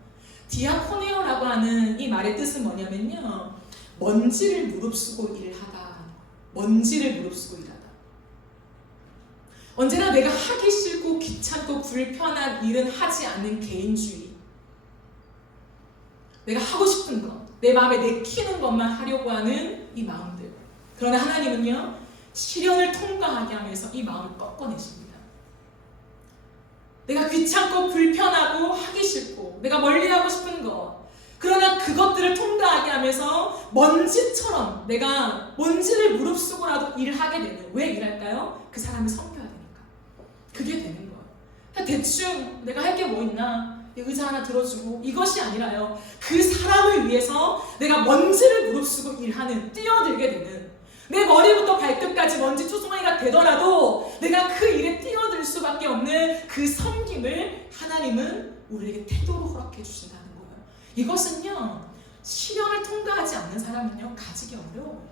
디아코네오라고 하는 이 말의 뜻은 뭐냐면요, 먼지를 무릅쓰고 일하다. 먼지를 무릅쓰고 일하다. 언제나 내가 하기 싫고 귀찮고 불편한 일은 하지 않는 개인주의, 내가 하고 싶은 것, 내 마음에 내키는 것만 하려고 하는 이 마음들. 그러나 하나님은요, 시련을 통과하게 하면서 이 마음을 꺾어내십니다. 내가 귀찮고 불편하고 하기 싫고 내가 멀리하고 싶은 것, 그러나 그것들을 통과하게 하면서 먼지처럼 내가 먼지를 무릅쓰고라도 일하게 되는, 왜 일할까요? 그 사람을 섬겨야 되니까. 그게 되는 거예요. 그냥 대충 내가 할 게 뭐 있나, 의자 하나 들어주고, 이것이 아니라요, 그 사람을 위해서 내가 먼지를 무릅쓰고 일하는, 뛰어들게 되는, 내 머리부터 발끝까지 먼지 투성이가 되더라도 내가 그 일에 뛰어들 수밖에 없는 그 섬김을 하나님은 우리에게 태도로 허락해 주신다는 거예요. 이것은요, 시련을 통과하지 않는 사람은요, 가지기 어려워요.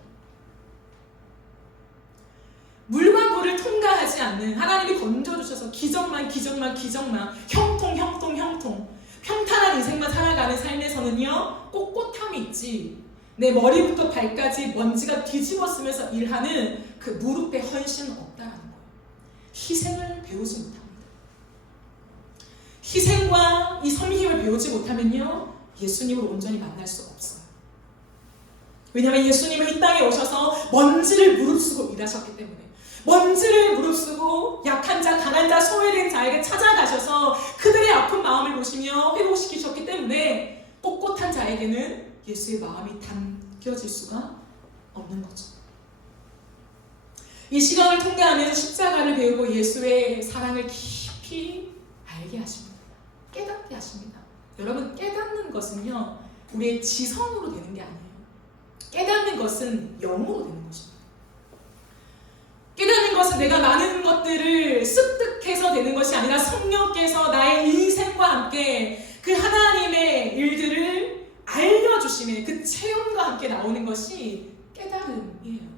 물과 불을 통과하지 않는, 하나님이 건져주셔서 기적만 형통 평탄한 인생만 살아가는 삶에서는요, 꼿꼿함이 있지, 내 머리부터 발까지 먼지가 뒤집어 쓰면서 일하는 그 무릎의 헌신은 없다라는 거예요. 희생을 배우지 못합니다. 희생과 이 섬김을 배우지 못하면요, 예수님을 온전히 만날 수가 없어요. 왜냐하면 예수님은 이 땅에 오셔서 먼지를 무릅쓰고 일하셨기 때문에, 먼지를 무릅쓰고 약한 자, 강한 자, 소외된 자에게 찾아가셔서 그들의 아픈 마음을 보시며 회복시키셨기 때문에 꼿꼿한 자에게는 예수의 마음이 담겨질 수가 없는 거죠. 이 시간을 통과하면서 십자가를 배우고 예수의 사랑을 깊이 알게 하십니다. 깨닫게 하십니다. 여러분, 깨닫는 것은요, 우리의 지성으로 되는 게 아니에요. 깨닫는 것은 영으로 되는 것입니다. 깨닫는 것은 내가 많은 것들을 습득해서 되는 것이 아니라 성령께서 나의 인생과 함께 그 하나님의 일들을 알려주시는 그 체험과 함께 나오는 것이 깨달음이에요.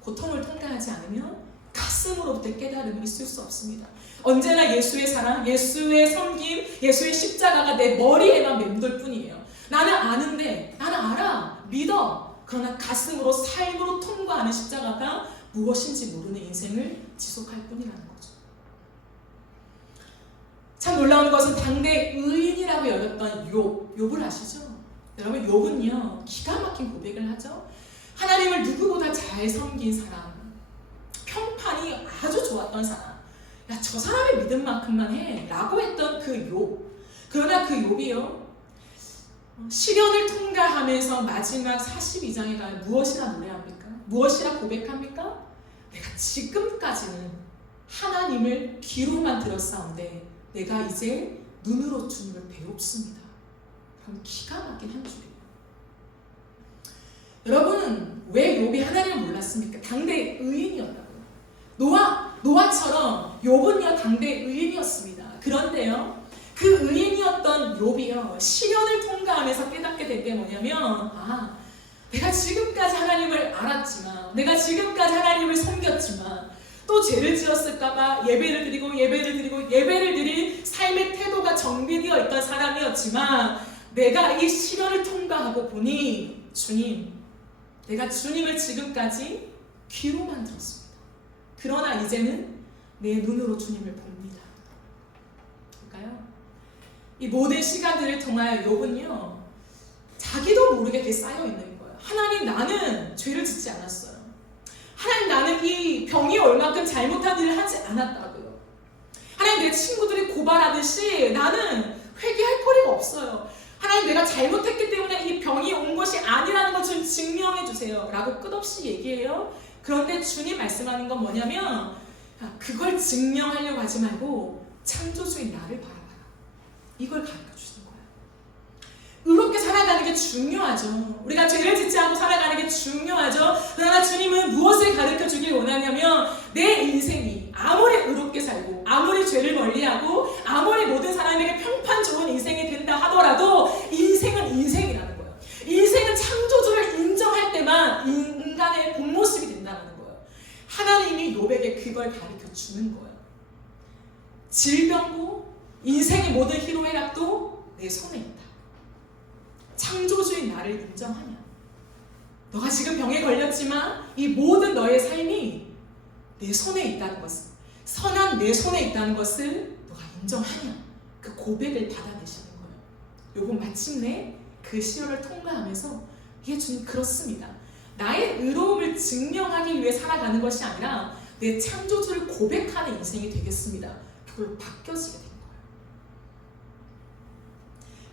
고통을 통과하지 않으면 가슴으로부터 깨달음이 있을 수 없습니다. 언제나 예수의 사랑, 예수의 섬김, 예수의 십자가가 내 머리에만 맴돌 뿐이에요. 나는 아는데, 나는 알아, 믿어. 그러나 가슴으로, 삶으로 통과하는 십자가가 무엇인지 모르는 인생을 지속할 뿐이라는 거죠. 참 놀라운 것은 당대 의인이라고 여겼던 욥을 아시죠? 여러분, 욥은요, 기가 막힌 고백을 하죠. 하나님을 누구보다 잘 섬긴 사람, 평판이 아주 좋았던 사람, 야, 저 사람의 믿음 만큼만 해 라고 했던 그 욥. 그러나 그 욥이요, 시련을 통과하면서 마지막 42장에 가면 무엇이라 노래합니까? 무엇이라 고백합니까? 내가 지금까지는 하나님을 귀로만 들었사온데 내가 이제 눈으로 주님을 배웁습니다. 그럼 기가 막힌 한 줄이에요. 여러분, 왜 욥이 하나님을 몰랐습니까? 당대 의인이었다고요. 노아처럼 욥은요, 당대 의인이었습니다. 그런데요, 그 의인이었던 욥이요, 시련을 통과하면서 깨닫게 된 게 뭐냐면, 내가 지금까지 하나님을 알았지만, 내가 지금까지 하나님을 섬겼지만, 또 죄를 지었을까봐 예배를 드린 삶의 태도가 정비되어 있던 사람이었지만, 내가 이 시련을 통과하고 보니, 주님, 내가 주님을 지금까지 귀로만 들었습니다. 그러나 이제는 내 눈으로 주님을 봅니다. 볼까요? 이 모든 시간들을 통하여 욥은요, 자기도 모르게 이렇게 쌓여 있는 거예요. 하나님, 나는 죄를 짓지 않았어요. 하나님, 나는 이 병이 얼마큼 잘못한 일을 하지 않았다고요. 하나님, 내 친구들이 고발하듯이 나는 회개할 거리가 없어요. 하나님, 내가 잘못했기 때문에 이 병이 온 것이 아니라는 걸 좀 증명해 주세요 라고 끝없이 얘기해요. 그런데 주님 말씀하는 건 뭐냐면, 그걸 증명하려고 하지 말고 창조주인 나를 바라봐라. 이걸 가르쳐 주시는 거예요. 의롭게 살아가는 게 중요하죠. 우리가 죄를 짓지 않고 살아가는 게 중요하죠. 그러나 주님은 무엇을 가르쳐 주길 원하냐면, 내 인생이 아무리 의롭게 살고 아무리 죄를 멀리하고 아무리 모든 사람에게 평판 좋은 인생이 된다 하더라도 인생은 인생이라는 거예요. 인생은 창조주를 인정할 때만 인간의 본 모습이 된다는 거예요. 하나님이 욥에게 그걸 가르쳐 주는 거예요. 질병도 인생의 모든 희로애락도 내 손에 있다. 창조주인 나를 인정하냐? 너가 지금 병에 걸렸지만 이 모든 너의 삶이 내 손에 있다는 것을, 선한 내 손에 있다는 것을 너가 인정하냐? 그 고백을 받아내시는 거예요. 욥은 마침내 그 시련을 통과하면서, 이게 주님, 그렇습니다. 나의 의로움을 증명하기 위해 살아가는 것이 아니라 내 창조주를 고백하는 인생이 되겠습니다. 그걸로 바뀌어지게 된 거예요.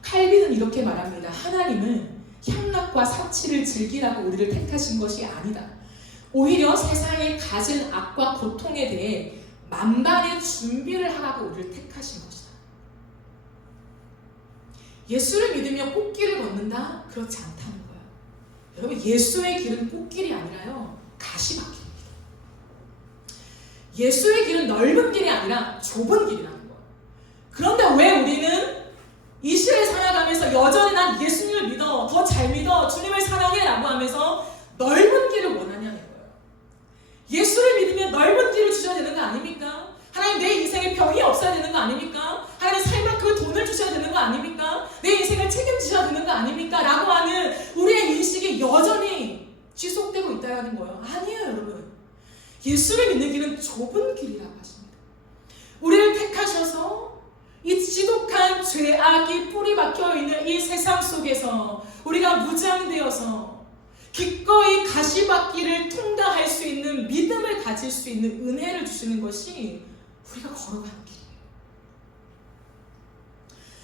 칼빈은 이렇게 말합니다. 하나님은 향락과 사치를 즐기라고 우리를 택하신 것이 아니다. 오히려 세상에 가진 악과 고통에 대해 만반의 준비를 하라고 우리를 택하신 것이다. 예수를 믿으며 꽃길을 걷는다? 그렇지 않다는 거예요. 여러분, 예수의 길은 꽃길이 아니라요, 가시밭길입니다. 예수의 길은 넓은 길이 아니라 좁은 길이라는 거예요. 그런데 왜 우리는 이 시대에 살아가면서 여전히 난 예수님을 믿어, 더 잘 믿어, 주님을 사랑해 라고 하면서 넓은 길을 원하냐는 거예요. 예수를 믿으면 넓은 길을 주셔야 되는 거 아닙니까? 하나님, 내 인생에 병이 없어야 되는 거 아닙니까? 하나님, 살만큼의 돈을 주셔야 되는 거 아닙니까? 내 인생을 책임지셔야 되는 거 아닙니까? 라고 하는 우리의 인식이 여전히 지속되고 있다는 거예요. 아니에요, 여러분. 예수를 믿는 길은 좁은 길이라고 하십니다. 우리를 택하셔서 이 지독한 죄악이 뿌리 박혀있는 이 세상 속에서 우리가 무장되어서 기꺼이 가시밭길을 통과할 수 있는 믿음을 가질 수 있는 은혜를 주시는 것이 우리가 걸어가는 길이에요.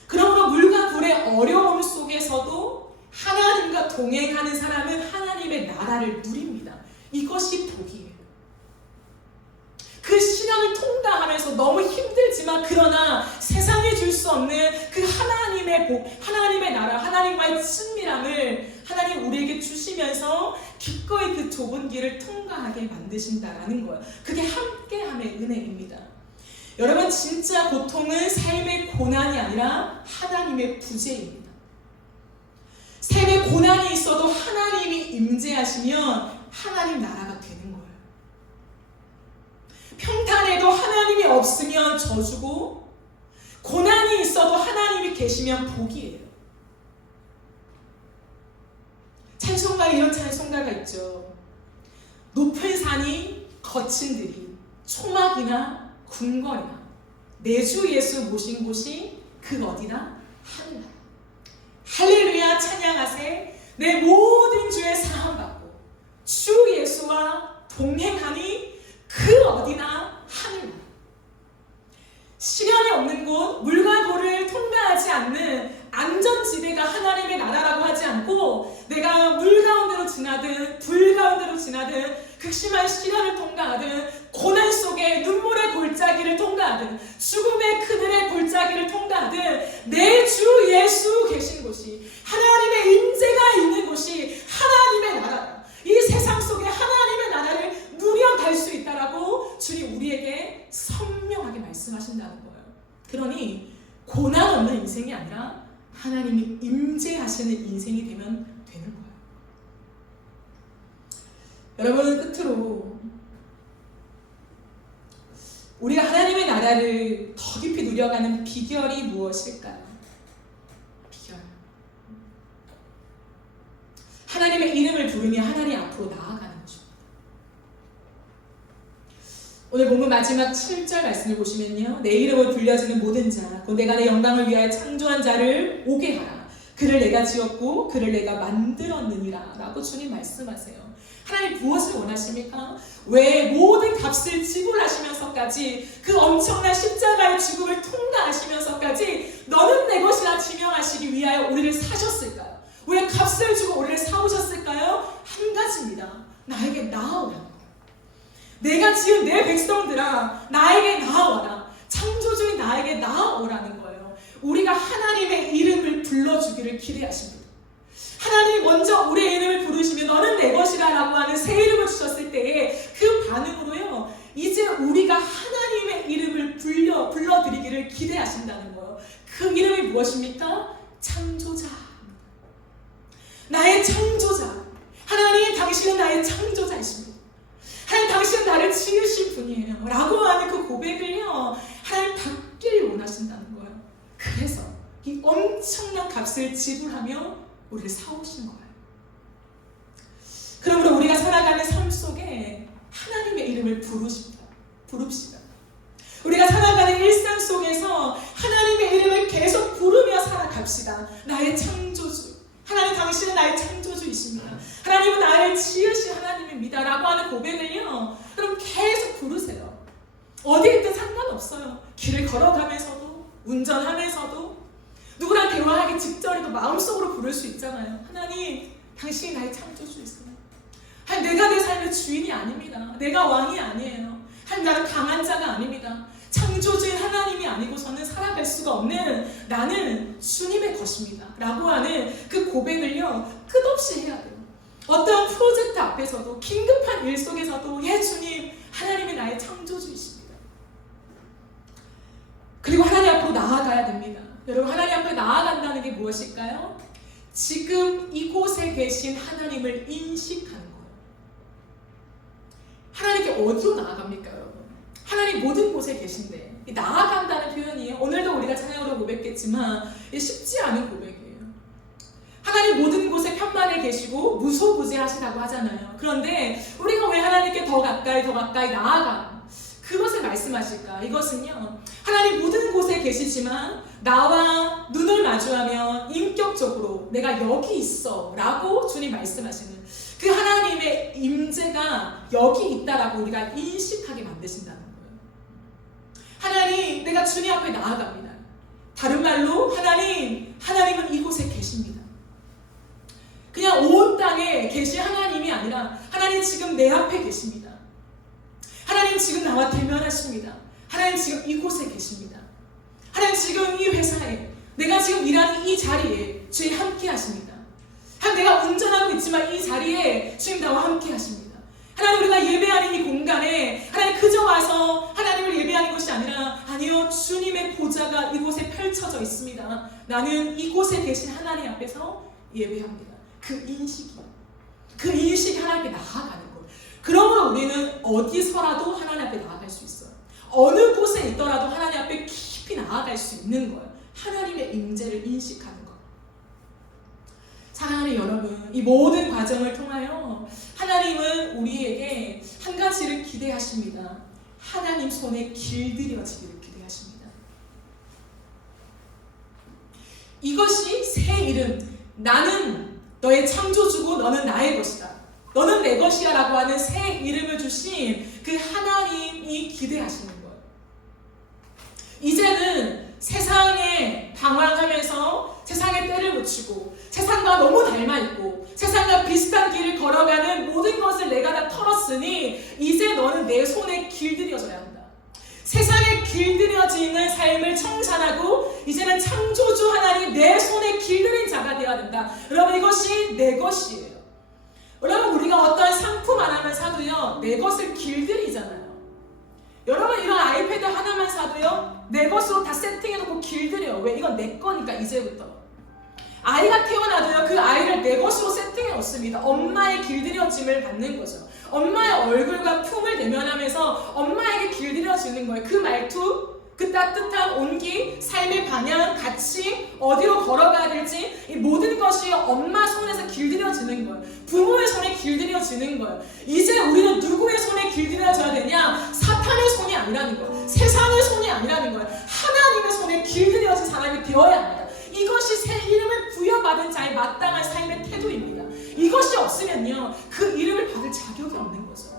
그러므로 물과 불의 어려움 속에서도 하나님과 동행하는 사람은 하나님의 나라를 누립니다. 이것이 복이에요. 있지만 그러나 세상이 줄 수 없는 그 하나님의 복, 하나님의 나라, 하나님과의 친밀함을 하나님 우리에게 주시면서 기꺼이 그 좁은 길을 통과하게 만드신다라는 거예요. 그게 함께함의 은혜입니다. 여러분, 진짜 고통은 삶의 고난이 아니라 하나님의 부재입니다. 삶의 고난이 있어도 하나님이 임재하시면 하나님 나라가 되는 거예요. 평탄에도 하나님이 없으면 저주고, 고난이 있어도 하나님이 계시면 복이에요. 찬송가에 이런 찬송가가 있죠. 높은 산이 거친 들이 초막이나 궁궐이나 내 주 예수 모신 곳이 그 어디나 하늘나라. 할렐루야 찬양하세. 내 모든 죄 사함받고 주 예수와 동행하니 그 어디나 하늘나라. 시련이 없는 곳, 물과 돌을 통과하지 않는 안전지대가 하나님의 나라라고 하지 않고, 내가 물 가운데로 지나든 불 가운데로 지나든 극심한 시련을 통과하든 고난 속에 눈물의 골짜기를 통과하든 죽음의 그늘의 골짜기를 통과하든 내 주 예수 계신 곳이, 하나님의 임재가 있는 곳이 하나님의 나라다. 이 세상 속에 하나님의 나라를 누려갈 수 있다라고 주님 우리에게 선명하게 말씀하신다는 거예요. 그러니 고난 없는 인생이 아니라 하나님이 임재하시는 인생이 되면 되는 거예요. 여러분, 끝으로 우리가 하나님의 나라를 더 깊이 누려가는 비결이 무엇일까요? 비결. 하나님의 이름을 부르며 하나님 앞으로 나아가는 것입니다. 오늘 본문 마지막 7절 말씀을 보시면요, 내 이름을 불려지는 모든 자, 곧 내가 내 영광을 위하여 창조한 자를 오게 하라. 그를 내가 지었고 그를 내가 만들었느니라 라고 주님 말씀하세요. 하나님 무엇을 원하십니까? 왜 모든 값을 지불하시면서까지, 그 엄청난 십자가의 죽음을 통과하시면서까지 너는 내 것이라 지명하시기 위하여 우리를 사셨을까요? 왜 값을 주고 우리를 사오셨을까요? 한 가지입니다. 나에게 나아오라는 거예요. 내가 지은 내 백성들아, 나에게 나아와라. 창조주인 나에게 나아오라는 거예요. 우리가 하나님의 이름을 불러주기를 기대하십니다. 하나님이 먼저 우리의 이름을 부르시면 너는 내 것이라 라고 하는 새 이름을 주셨을 때에 그 반응으로요, 이제 우리가 하나님의 이름을 불러드리기를 기대하신다는 거예요. 그 이름이 무엇입니까? 창조자. 나의 창조자. 하나님, 당신은 나의 창조자이십니다. 하나님, 당신은 나를 지으신 분이에요 라고 하는 그 고백을요, 하나님 받기를 원하신다는 거예요. 그래서 이 엄청난 값을 지불하며 우리를 사오신 거예요. 그러므로 우리가 살아가는 삶 속에 하나님의 이름을 부릅시다. 우리가 살아가는 일상 속에서 하나님의 이름을 계속 부르며 살아갑시다. 나의 창조주, 하나님 당신은 나의 창조주이십니다. 하나님은 나를 지으신 하나님입니다 라고 하는 고백을요, 여러분 계속 부르세요. 어디에 있든 상관없어요. 길을 걸어가면서도, 운전하면서도, 누구랑 대화하기 직전에도 마음속으로 부를 수 있잖아요. 하나님, 당신이 나의 창조주이세요. 하나님, 내가 내 삶의 주인이 아닙니다. 내가 왕이 아니에요. 하나님, 나는 강한 자가 아닙니다. 창조주인 하나님이 아니고서는 살아갈 수가 없는 나는 주님의 것입니다 라고 하는 그 고백을요, 끝없이 해야 돼요. 어떤 프로젝트 앞에서도, 긴급한 일 속에서도, 예 주님, 하나님이 나의 창조주이십니다. 그리고 하나님 앞으로 나아가야 됩니다. 여러분, 하나님 앞에 나아간다는 게 무엇일까요? 지금 이곳에 계신 하나님을 인식하는 거예요. 하나님께 어디로 나아갑니까, 여러분? 하나님 모든 곳에 계신데, 나아간다는 표현이에요. 오늘도 우리가 찬양으로 고백했지만 쉽지 않은 고백이에요. 하나님 모든 곳에 편만에 계시고 무소부재하시다고 하잖아요. 그런데 우리가 왜 하나님께 더 가까이 나아가? 그것을 말씀하실까? 이것은요, 하나님 모든 곳에 계시지만 나와 눈을 마주하면 인격적으로 내가 여기 있어 라고 주님 말씀하시는 그 하나님의 임재가 여기 있다라고 우리가 인식하게 만드신다는 거예요. 하나님, 내가 주님 앞에 나아갑니다. 다른 말로 하나님은 이곳에 계십니다. 그냥 온 땅에 계신 하나님이 아니라 하나님 지금 내 앞에 계십니다. 하나님 지금 나와 대면하십니다. 하나님 지금 이곳에 계십니다. 하나님 지금 이 회사에, 내가 지금 일하는 이 자리에 주님 함께 하십니다. 하나님, 내가 운전하고 있지만 이 자리에 주님 나와 함께 하십니다. 하나님, 우리가 예배하는 이 공간에 하나님 그저 와서 하나님을 예배하는 것이 아니라, 아니요, 주님의 보좌가 이곳에 펼쳐져 있습니다. 나는 이곳에 계신 하나님 앞에서 예배합니다. 그 인식이 하나님께 나아가는 것. 그러므로 우리는 어디서라도 하나님 앞에 나아갈 수 있어요. 어느 곳에 있더라도 하나님 앞에 깊이 나아갈 수 있는 거예요. 하나님의 임재를 인식하는 것. 사랑하는 여러분, 이 모든 과정을 통하여 하나님은 우리에게 한 가지를 기대하십니다. 하나님 손에 길들여지기를 기대하십니다. 이것이 새 이름, 나는 너의 창조주고 너는 나의 것이다, 너는 내 것이야 라고 하는 새 이름을 주신 그 하나님이 기대하시는 거예요. 이제는 세상에 방황하면서 세상에 때를 묻히고 세상과 너무 닮아있고 세상과 비슷한 길을 걸어가는 모든 것을 내가 다 털었으니 이제 너는 내 손에 길들여져야 한다. 세상에 길들여지는 삶을 청산하고 이제는 창조주 하나님 내 손에 길들인 자가 되어야 된다. 여러분, 이것이 내 것이에요. 여러분, 우리가 어떤 상품 하나만 사도요, 내 것을 길들이잖아요. 여러분, 이런 아이패드 하나만 사도요, 내 것으로 다 세팅해놓고 길들여요. 왜? 이건 내 거니까. 이제부터 아이가 태어나도요, 그 아이를 내 것으로 세팅해 놓습니다. 엄마의 길들여짐을 받는 거죠. 엄마의 얼굴과 품을 대면하면서 엄마에게 길들여지는 거예요. 그 말투, 그 따뜻한 온기, 삶의 방향, 가치, 어디로 걸어가야 될지, 이 모든 것이 엄마 손에서 길들여지는 거예요. 부모의 손에 길들여지는 거예요. 이제 우리는 누구의 손에 길들여져야 되냐? 사탄의 손이 아니라는 거예요. 세상의 손이 아니라는 거예요. 하나님의 손에 길들여진 사람이 되어야 합니다. 이것이 새 이름을 부여받은 자의 마땅한 삶의 태도입니다. 이것이 없으면요, 그 이름을 받을 자격이 없는 거죠.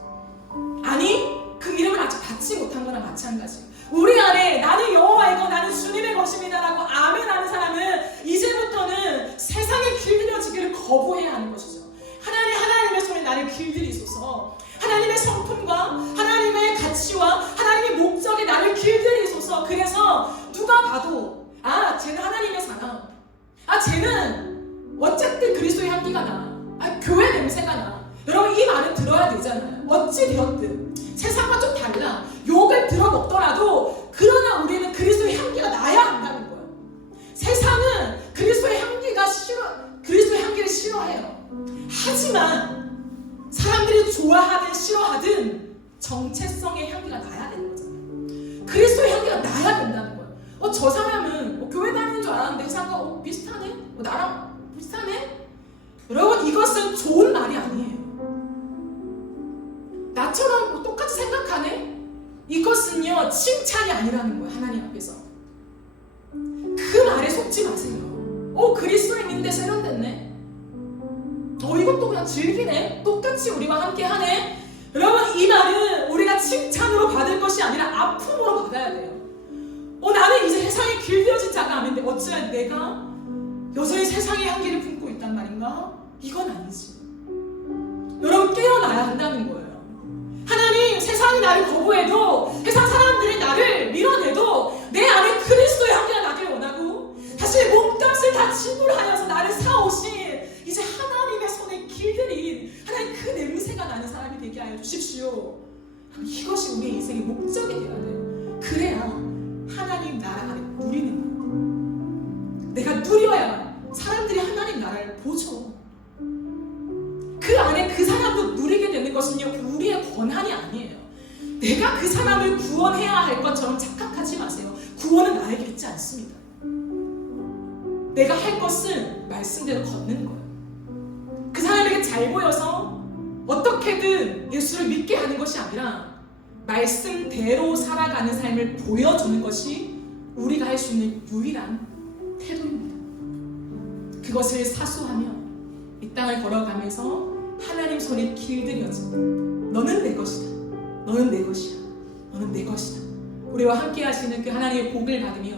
아니, 그 이름을 아직 받지 못한 거나 마찬가지예요. 우리 안에 나는 여호와이고 나는 주님의 것입니다 라고 아멘하는 사람은 이제부터는 세상에 길들여지기를 거부해야 하는 것이죠. 하나님의 손에 나를 길들이소서. 하나님의 성품과 하나님의 가치와 하나님의 목적에 나를 길들이소서. 그래서 누가 봐도 쟤는 하나님의 사람, 쟤는 어쨌든 그리스도의 향기가 나, 교회 냄새가 나. 여러분, 이 말은 들어야 되잖아요. 어찌 되었든 세상과 좀 달라, 욕을 들어먹더라도 그러나 우리는 그리스도의 향기가 나야 한다는 거예요. 세상은 그리스도의 향기를 싫어해요. 하지만 사람들이 좋아하든 싫어하든 정체성의 향기가 나야 되는 거잖아요. 그리스도의 향기가 나야 된다는 거예요. 저 사람은 교회 다니는 줄 알았는데 세상과 비슷하네? 나랑 비슷하네? 여러분, 이것은 좋은 말이 아니에요. 나처럼 똑같이 생각하네? 이것은요, 칭찬이 아니라는 거예요. 하나님 앞에서 그 말에 속지 마세요. 그리스도인인데 세련됐네, 이것도 그냥 즐기네, 똑같이 우리와 함께 하네. 여러분, 이 말은 우리가 칭찬으로 받을 것이 아니라 아픔으로 받아야 돼요. 나는 이제 세상에 길들여진 자가 아닌데 어찌할 내가 여전히 세상의 향기를 품고 있단 말인가? 이건 아니지. 여러분, 깨어나야 한다는 거예요. 하나님, 세상이 나를 거부해도, 세상 사람들이 나를 밀어내도 내 안에 그리스도의 향기가 나길 원하고, 다시 몸값을 다 지불하여서 나를 사오신 이제 하나님의 손에 길들인 하나님 그 냄새가 나는 사람이 되게 하여 주십시오. 이것이 우리의 인생의 목적이 되어야 돼요. 그래야 하나님 나라 안에 누리는 거예요. 내가 누려야 사람들이 하나님 나라를 보죠. 그 안에 그 사람도 누리게 되는 것은요, 우리의 권한이 아니에요. 내가 그 사람을 구원해야 할 것처럼 착각하지 마세요. 구원은 나에게 있지 않습니다. 내가 할 것은 말씀대로 걷는 거예요. 그 사람에게 잘 보여서 어떻게든 예수를 믿게 하는 것이 아니라 말씀대로 살아가는 삶을 보여주는 것이 우리가 할 수 있는 유일한 태도입니다. 그것을 사수하며 이 땅을 걸어가면서 하나님 손에 길들여진, 너는 내 것이다, 너는 내 것이야, 너는 내 것이다, 우리와 함께 하시는 그 하나님의 복을 받으며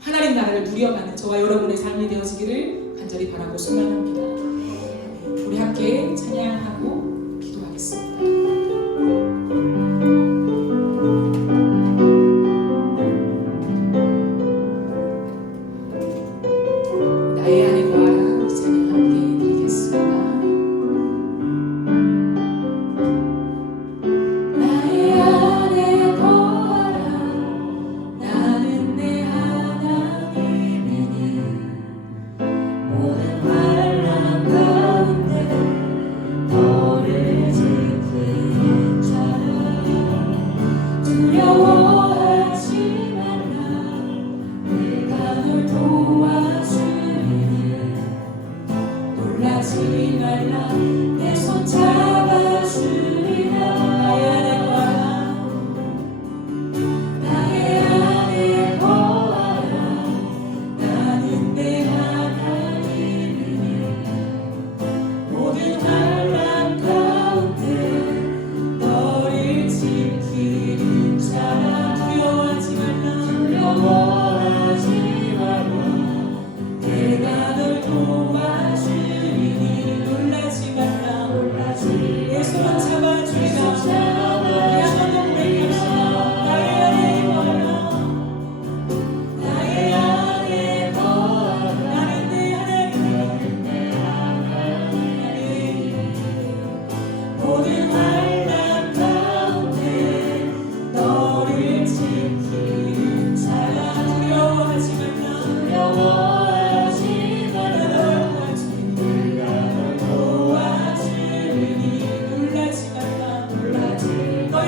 하나님 나라를 누려가는 저와 여러분의 삶이 되어지기를 간절히 바라고 소망합니다. 우리 함께 찬양하고 기도하겠습니다.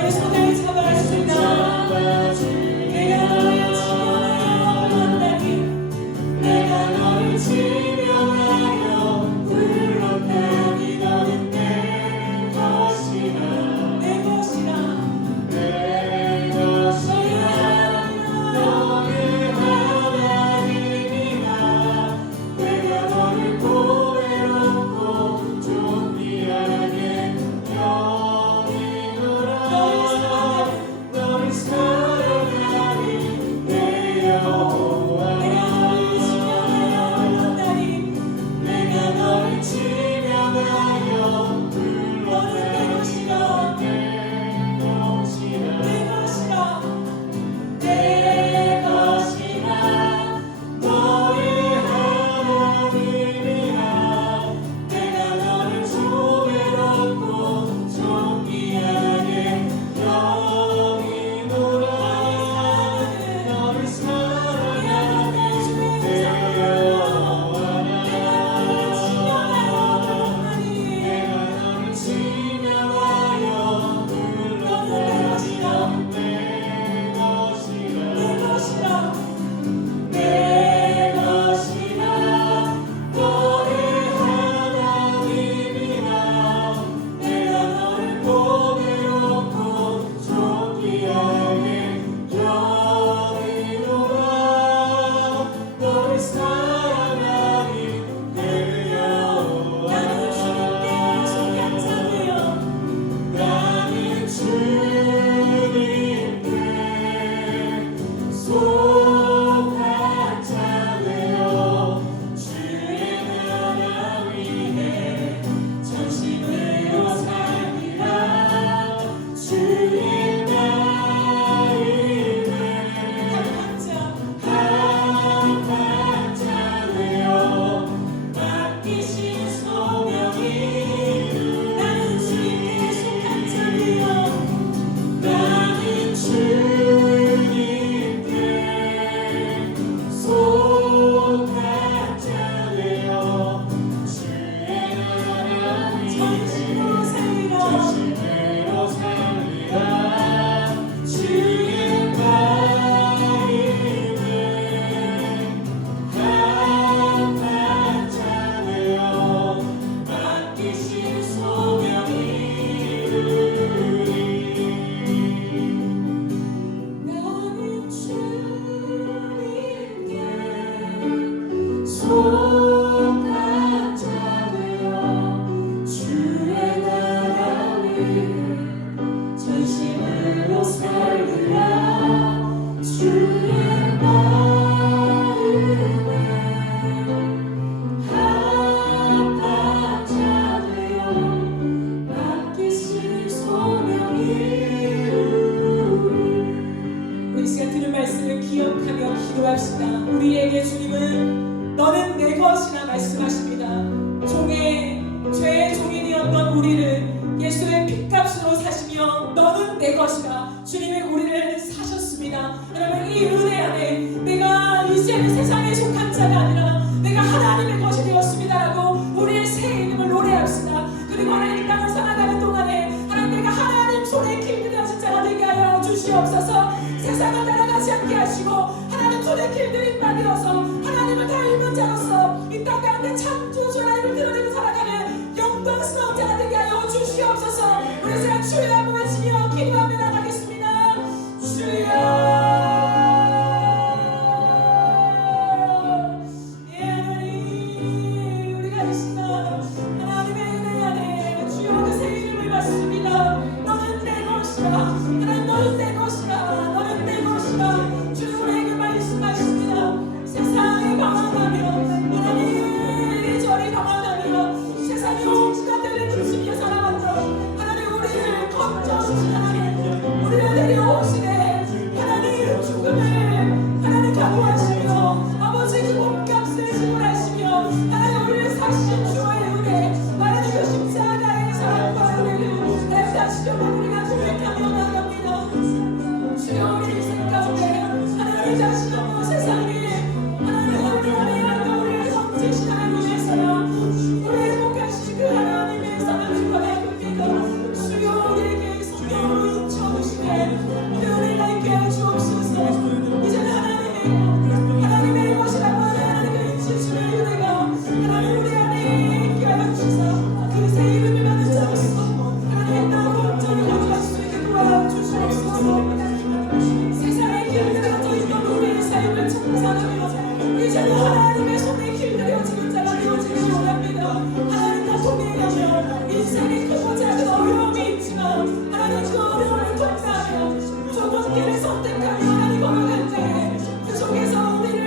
너의 손을 잡아주리라. 내가 너를 지명하여 불렀다니 내가 너를 지명하여 불렀다니 너는 내 것이라 내 것이라. 내 것이라 너의 하나님이라 내가 너를 보배롭고 존귀하게 여기노라 너를 사랑하니 내 여호와 내가 너를 지명하여 내가 너를 지명하여 불렀다니 내 것이라 내 것이라. 내 것이라 너의 하나님이라 내가 너를 보배롭고 존귀하게 여기노라 너를 사랑하는 내 여호와라 내가 너를 지명하여 불렀다니 넌 내 것이라 내 것이라. 내 것이라 너의 하나님이라 내가 너를 보배롭고 존귀하게 여기노라 너를 사랑하니 내 여호와 나는 주님께 속한 자되어 나는 주님께 속한 자 되어 주의 나라 위해 전심으로 살리라 주의 나임을 합한 자. 합한 자 되어 맡기신 소명이 나는 주님께 속한 자되어 나는 주님께 속한 자 되어 주의 나라 전심으로 위해 살리라. 전심으로 살리라 주의 나임을 합한 자 되어 맡기신 소명이 이루리 나는 주님께 속한 자 되어 주의 나라 위해 전심으로 살리라 주의 마음을 합한 자 되어 맡기신 소명이 이루리 우리 시간 들은 말씀을 기억하며 기도합시다. 우리에게 주님은 너는 내 것이라 말씀하십니다. 죄의 종인이었던 우리를 예수의 핏값으로 사시며 너는 내 것이라 주님의 우리를 사셨습니다. 여러분, 이 은혜 안에 내가 이제는 세상에 속한 자가 아니라 내가 하나님의 것이 되었습니다라고 우리의 새 이름을 노래합시다. 그리고 하나님 땅을 살아가는 동안에 하나님 내가 하나님 손에 길들여진 자가 되게 하여 주시옵소서. 세상을 따라가지 않게 하시고 하나님 손에 길들인 바 되어서 하나님을 닮은 자로서 이 땅 가운데 참 주신 하나님을 드러내며 살아가는 영광스러운 자가 되게 하여 주시옵소서. 우리 시간 주여 한번 외치며 기도하며 나가겠습니다. 주여. 예, 하나님, 우리가 이 시간 하나님의 은혜 안에 주여 그 새 이름을 받습니다. 너는 내 것이라. 하나님, 너는 내 것이라. 너는 내 것이라. 주여 우리에게 말씀하십니다. 세상이 방황하며 하나님 이리저리 방황하며 세상이 온갖 때를 부수며 살아왔던 하나님 우리를 건져주신 하나님 우리를 내려오시네. 하나님 죽음을 하나님 각오하시며 아버지 그 몸값을 지불하시며 하나님 우리를 사신 주의 은혜 하나님 그 십자가의 사랑과 은혜를 다시 한번 우리가 고백하며 나갑니다. 주여 주옵소서. 세상에 길들여져 있던 우리의 삶을 청산하며 이제는 하나님의 손에 길들여지는 자가 되어지길 원합니다. 하나님과 동행하며 인생의 크고 작은 어려움이 있지만 하나님 그 어려움을 통과하며 좁은 길을 선택하며 하나님 걸어갈 때 그 속에서 우리를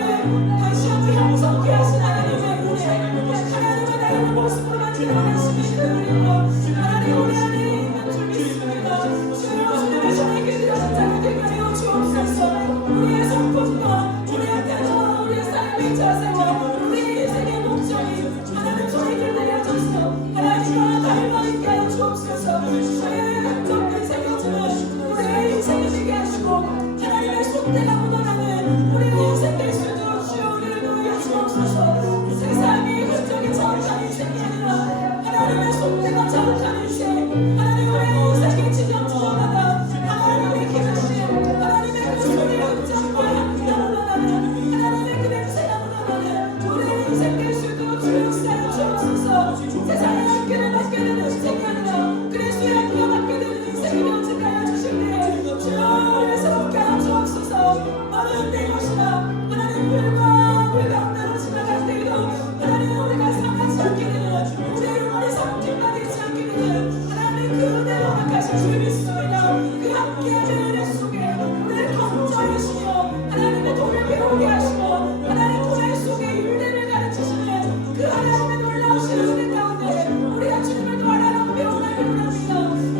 다시 한번 형성케 하신 하나님의 은혜, 하나님의 나의 모습으로 만들어가시는 그 은혜로 하나님 우리 안에 있는 줄 믿습니다. 주여 주님의 손에 길들여진 자가 되게 하여 주옵소서. 우리의 성품과 우리의 태도와 우리의 삶의 자세와 우리의 인생의 목적이 하나님 손에 길들여져서 하나님과 닮아 있게 하여 주옵소서. 주의 흔적들이 새겨지는 우리의 인생이 되게 하시고 하나님의 손때가 묻어나는 우리의 인생 될 수 있도록 주여 우리를 도우여 주옵소서. 세상의 흔적이 자욱한 인생이 아니라 하나님의 손때가 자욱한 인생, 하나님 우리의 인생의 지점마다 하나님의 기르심, 하나님의 그 손의 흔적과 향기가 묻어나는 하나님의 그 냄새가 묻어나는 우리의 인생 될 수 있도록 주여 역사하여 주옵소서. 세상의 향기를 맡게 되는 인생이 아니라 그리스도의 향기가 맡게 되는 인생이 되어지게 하여 주시네. 주여 우리를 새롭게 하여 주옵소서. 어느 때 것이나 하나님 불과 우리 가운데로 지나갈 때에도 하나님 우리가 상하지 않게 되는 우리의 영혼이 상tim가 되지 않게 되는 하나님 그 은혜로 허락하신 줄 믿습니다. 그 함께하는 은혜 속에 우리를 건져주시며 하나님의 도를 배우게 하시고 하나님 도의 속에 윤례를 가르치시는 그 하나님의 놀라우신 은혜 가운데 우리가 주님을 더 알아가고 배워나기를 원합니다.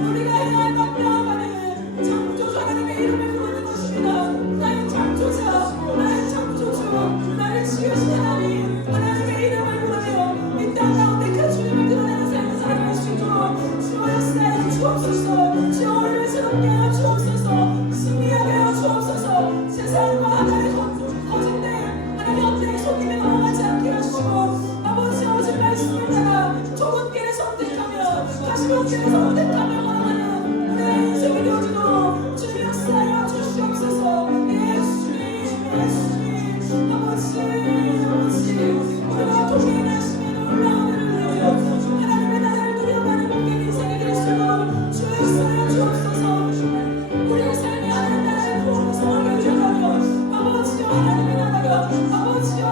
우리가 해야 할 답변하는 창조주 하나님의 이름을 부르는 것입니다. 나의 창조자, 나의 창조주, 나를 지으신 하나님, 하나님의 이름을 부르며 이 땅 가운데 그 주님을 드러내는 삶을 살아갈 수 있도록 주여 역사하여 주옵소서. 주여 우리를 새롭게 하여 주옵소서. 승리하게 하여 주옵소서. 세상과 하나님의 거짓된 하나님 헛되이 속임에 넘어가지 않게 하시고 아버지 오직 말씀을 따라 좁은 길을 선택하며 가시면 길을 선택하며 걸어가는 우리의 인생이 되어지도록 주님 역사하여 주시옵소서. 예수님 아버지 우리와 동행하시며 놀라운 은혜를 누려 하나님의 나라를 누려가는 복된 인생이 될 수 있도록 주 역사하여 주옵소서. 우리의 삶이 하나님 나라의 풍성하게 누려가며 아버지여 하나님의 나라가 아버지여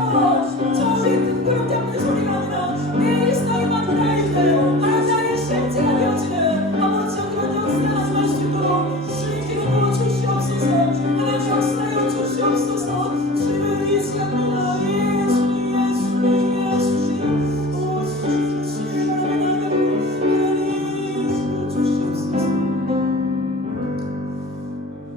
저 우리 뜬구름 잡는 소리가 아니라 내 일상이 만나일 때 하나님 나라의 실제가 되어지는 아버지여 그런 역사가 임할 수 있도록 주의 기름으로 주시옵소서. 하나님 역사하여 주시옵소서. 주님을 의지합니다. 예수님 예수님 예수님 오 주님 하나님 주시옵소서.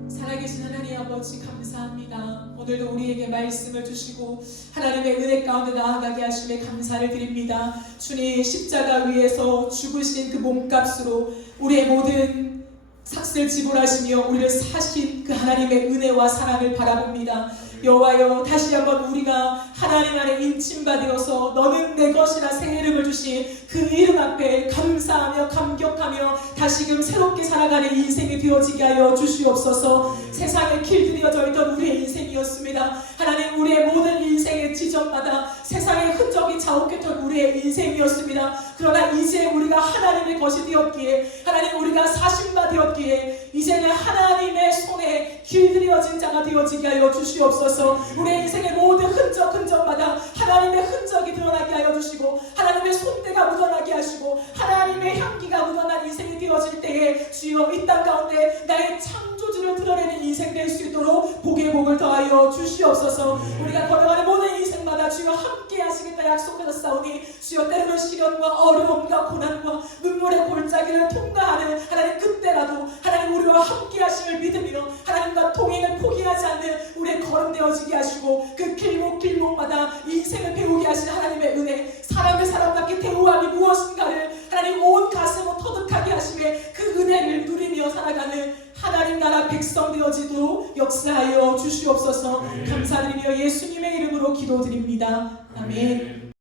살아계신 하나님 아버지 감사합니다. 오늘도 우리에게 말씀을 주시고 하나님의 은혜 가운데 나아가게 하심에 감사를 드립니다. 주님 십자가 위에서 죽으신 그 몸값으로 우리의 모든 삭슬 지불하시며 우리를 사신 그 하나님의 은혜와 사랑을 바라봅니다. 여호와여 다시 한번 우리가 하나님 안에 인침받되어서 너는 내 것이라 새 이름을 주신 그 이름 앞에 감사하며 감격하며 다시금 새롭게 살아가는 인생이 되어지게 하여 주시옵소서. 세상에 길들여져 있던 우리의 인생이었습니다. 하나님 우리의 모든 인생의 지점마다 세상의 흔적이 자욱했던 우리의 인생이었습니다. 그러나 이제 우리가 하나님의 것이 되었기에 하나님 우리가 사신바 되었기에 이제는 하나님의 손에 길들여진 자가 되어지게 하여 주시옵소서. 우리의 인생의 모든 흔적마다 하나님의 흔적이 드러나게 하여 주시고 하나님의 손때가 묻어나게 하시고 하나님의 향기가 묻어난 인생이 되어질 때에 주여 이 땅 가운데 나의 창조주를 드러내는 인생 될 수 있도록 복의 복을 더하여 주시옵소서. 우리가 걸어가는 모든 인생마다 주여 함께 하시겠다 약속하셨사오니 주여 때로는 시련과 어려움과 고난과 눈물의 골짜기를 통과하는 하나님 그때라도 하나님 우리와 함께 하심을 믿으며 하나님과 동행을 포기하지 않는 우리의 걸음 되어지게 하시고 그 길목마다 인생을 배우게 하신 하나님의 은혜, 사람을 사람답게 대우함이 무엇인가를 하나님 온 가슴으로 터득하게 하심에 그 은혜를 누리며 살아가는 하나님 나라 백성 되어지도록 역사하여 주시옵소서. 감사드리며 예수님의 이름으로 기도드립니다. 아멘.